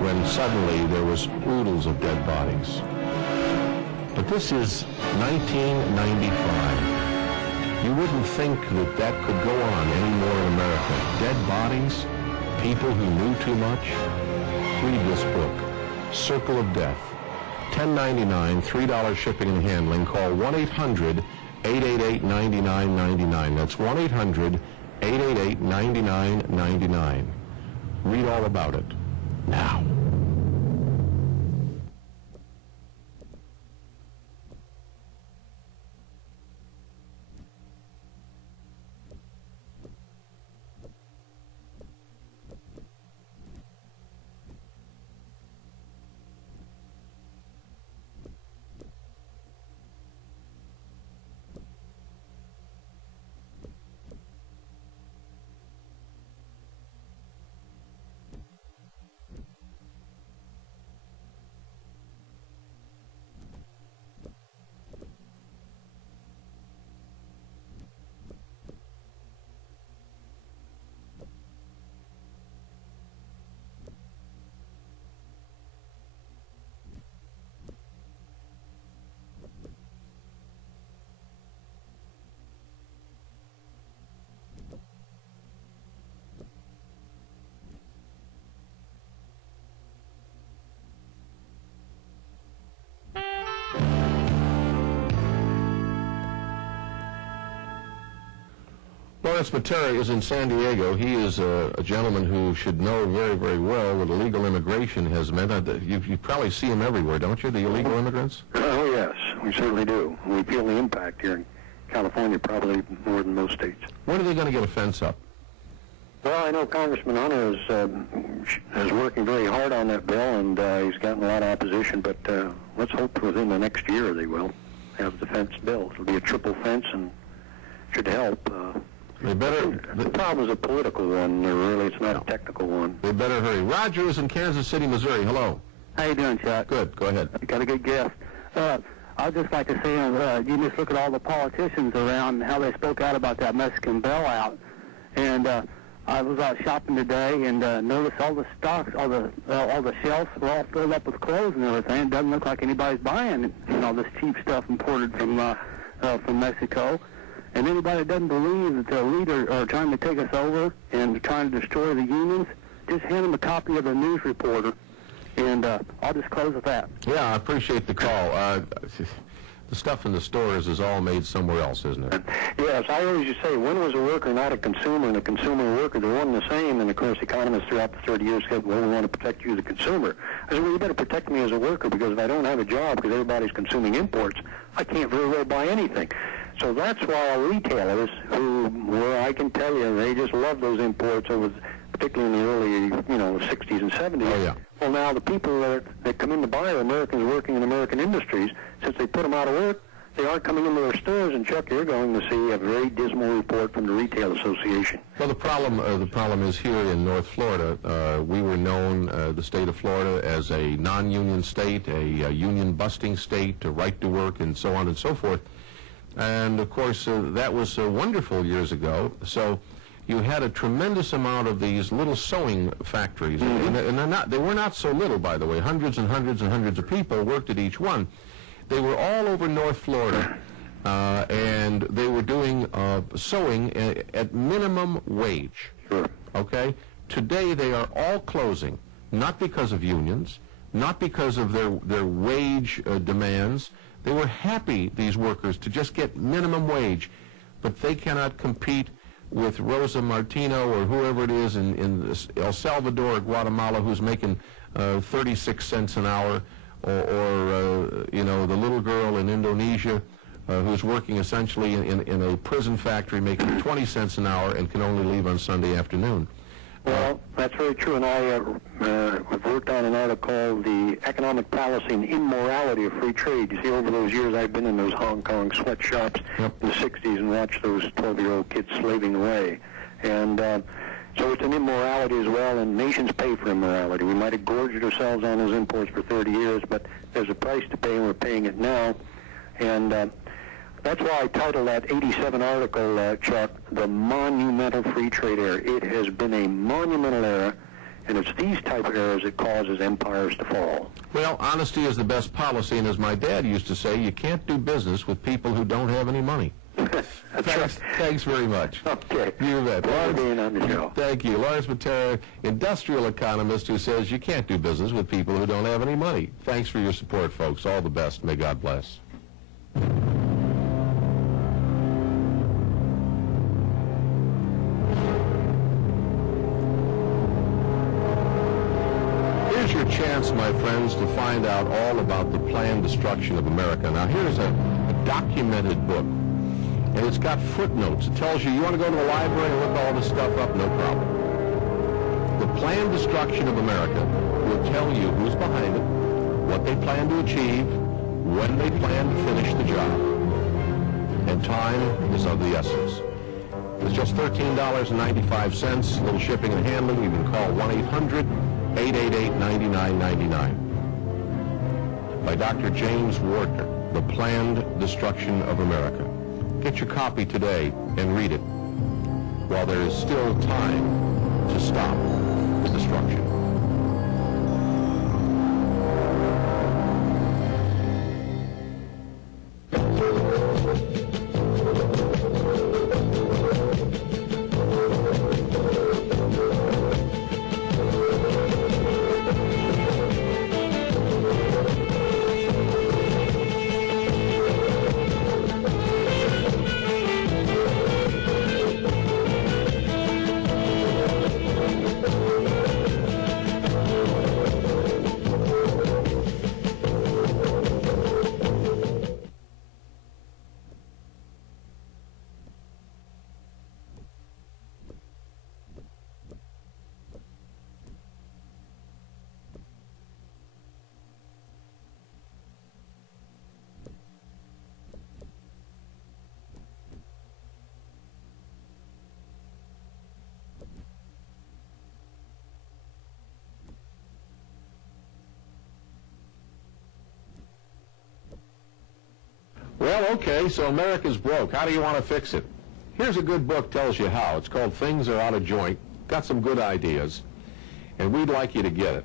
when suddenly there was oodles of dead bodies. But This is 1995. You wouldn't think that that could go on anymore in America. Dead bodies, people who knew too much. Read this book, Circle of Death. $10.99, $3 shipping and handling. Call 1-800-888-9999. That's 1-800-888-9999. Read all about it now. Lawrence Matera is in San Diego. He is a gentleman who should know very, very well what illegal immigration has meant. You probably see them everywhere, don't you, the illegal immigrants? Oh, yes, we certainly do. We feel the impact here in California probably more than most states. When are they going to get a fence up? Well, I know Congressman Hunter is working very hard on that bill, and he's gotten a lot of opposition, but let's hope within the next year they will have the fence built. It'll be a triple fence and should help. They better. The problem is a political one, really. It's not a technical one. They better hurry. Roger is in Kansas City, Missouri. Hello. How you doing, Chuck? Good. Go ahead. You got a good guest. I'd just like to say, you just look at all the politicians around and how they spoke out about that Mexican bailout. And I was out shopping today and noticed all the stocks, all the shelves were all filled up with clothes and everything. It doesn't look like anybody's buying, this cheap stuff imported from Mexico. And anybody that doesn't believe that the elite are trying to take us over and trying to destroy the unions, just hand them a copy of the news reporter, and I'll just close with that. Yeah, I appreciate the call. The stuff in the stores is all made somewhere else, isn't it? Yes, I always used to say, when was a worker not a consumer and a consumer a worker? They're one and the same, and of course economists throughout the 30 years said, well, we want to protect you, the consumer. I said, well, you better protect me as a worker, because if I don't have a job because everybody's consuming imports, I can't very well buy anything. So that's why our retailers, where I can tell you, they just love those imports over, particularly in the early, 60s and 70s. Oh, yeah. Well, now the people that come in to buy are Americans working in American industries. Since they put them out of work, they aren't coming into their stores. And Chuck, you're going to see a very dismal report from the Retail Association. Well, the problem is here in North Florida. We were known, the state of Florida, as a non-union state, a union-busting state, a right to work, and so on and so forth. And, of course, that was wonderful years ago. So you had a tremendous amount of these little sewing factories. Mm-hmm. And they were not so little, by the way. Hundreds and hundreds and hundreds of people worked at each one. They were all over North Florida, and they were doing sewing at minimum wage. Sure. Okay? Today they are all closing, not because of unions, not because of their wage demands. They were happy, these workers, to just get minimum wage, but they cannot compete with Rosa Martino or whoever it is in El Salvador or Guatemala who's making 36 cents an hour, or the little girl in Indonesia who's working essentially in a prison factory making 20 cents an hour and can only leave on Sunday afternoon. Well, that's very true, and I have worked on an article called The Economic Policy and Immorality of Free Trade. You see, over those years I've been in those Hong Kong sweatshops in the 60s and watched those 12-year-old kids slaving away. And so it's an immorality as well, and nations pay for immorality. We might have gorged ourselves on those imports for 30 years, but there's a price to pay, and we're paying it now. And that's why I titled that 87 article, Chuck, The Monumental Free Trade Era. It has been a monumental era, And it's these type of errors that causes empires to fall. Well, honesty is the best policy, and as my dad used to say, you can't do business with people who don't have any money. Thanks very much. Okay. You bet. Thanks for being on the show. Thank you. Lawrence Matera, industrial economist who says you can't do business with people who don't have any money. Thanks for your support, folks. All the best. May God bless. Here's your chance, my friends, to find out all about the planned destruction of America. Now, here's a documented book, and it's got footnotes. It tells you want to go to the library and look all this stuff up, no problem. The planned destruction of America will tell you who's behind it, what they plan to achieve, when they plan to finish the job. And time is of the essence. It's just $13.95, little shipping and handling. You can call 1-800-888-9999. By Dr. James Wardner, The Planned Destruction of America. Get your copy today and read it while there is still time to stop the destruction. Well, okay, so America's broke. How do you want to fix it? Here's a good book, tells you how. It's called Things Are Out of Joint. Got some good ideas, and we'd like you to get it.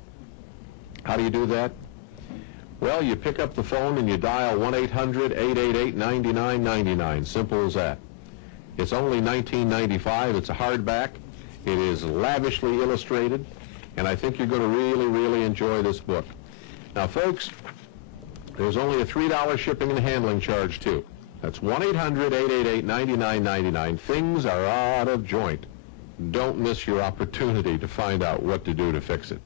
How do you do that? Well, you pick up the phone and you dial 1-800-888-9999. Simple as that. It's only $19.95. It's a hardback. It is lavishly illustrated, and I think you're going to really, really enjoy this book. Now, folks, there's only a $3 shipping and handling charge, too. That's 1-800-888-9999. Things are out of joint. Don't miss your opportunity to find out what to do to fix it.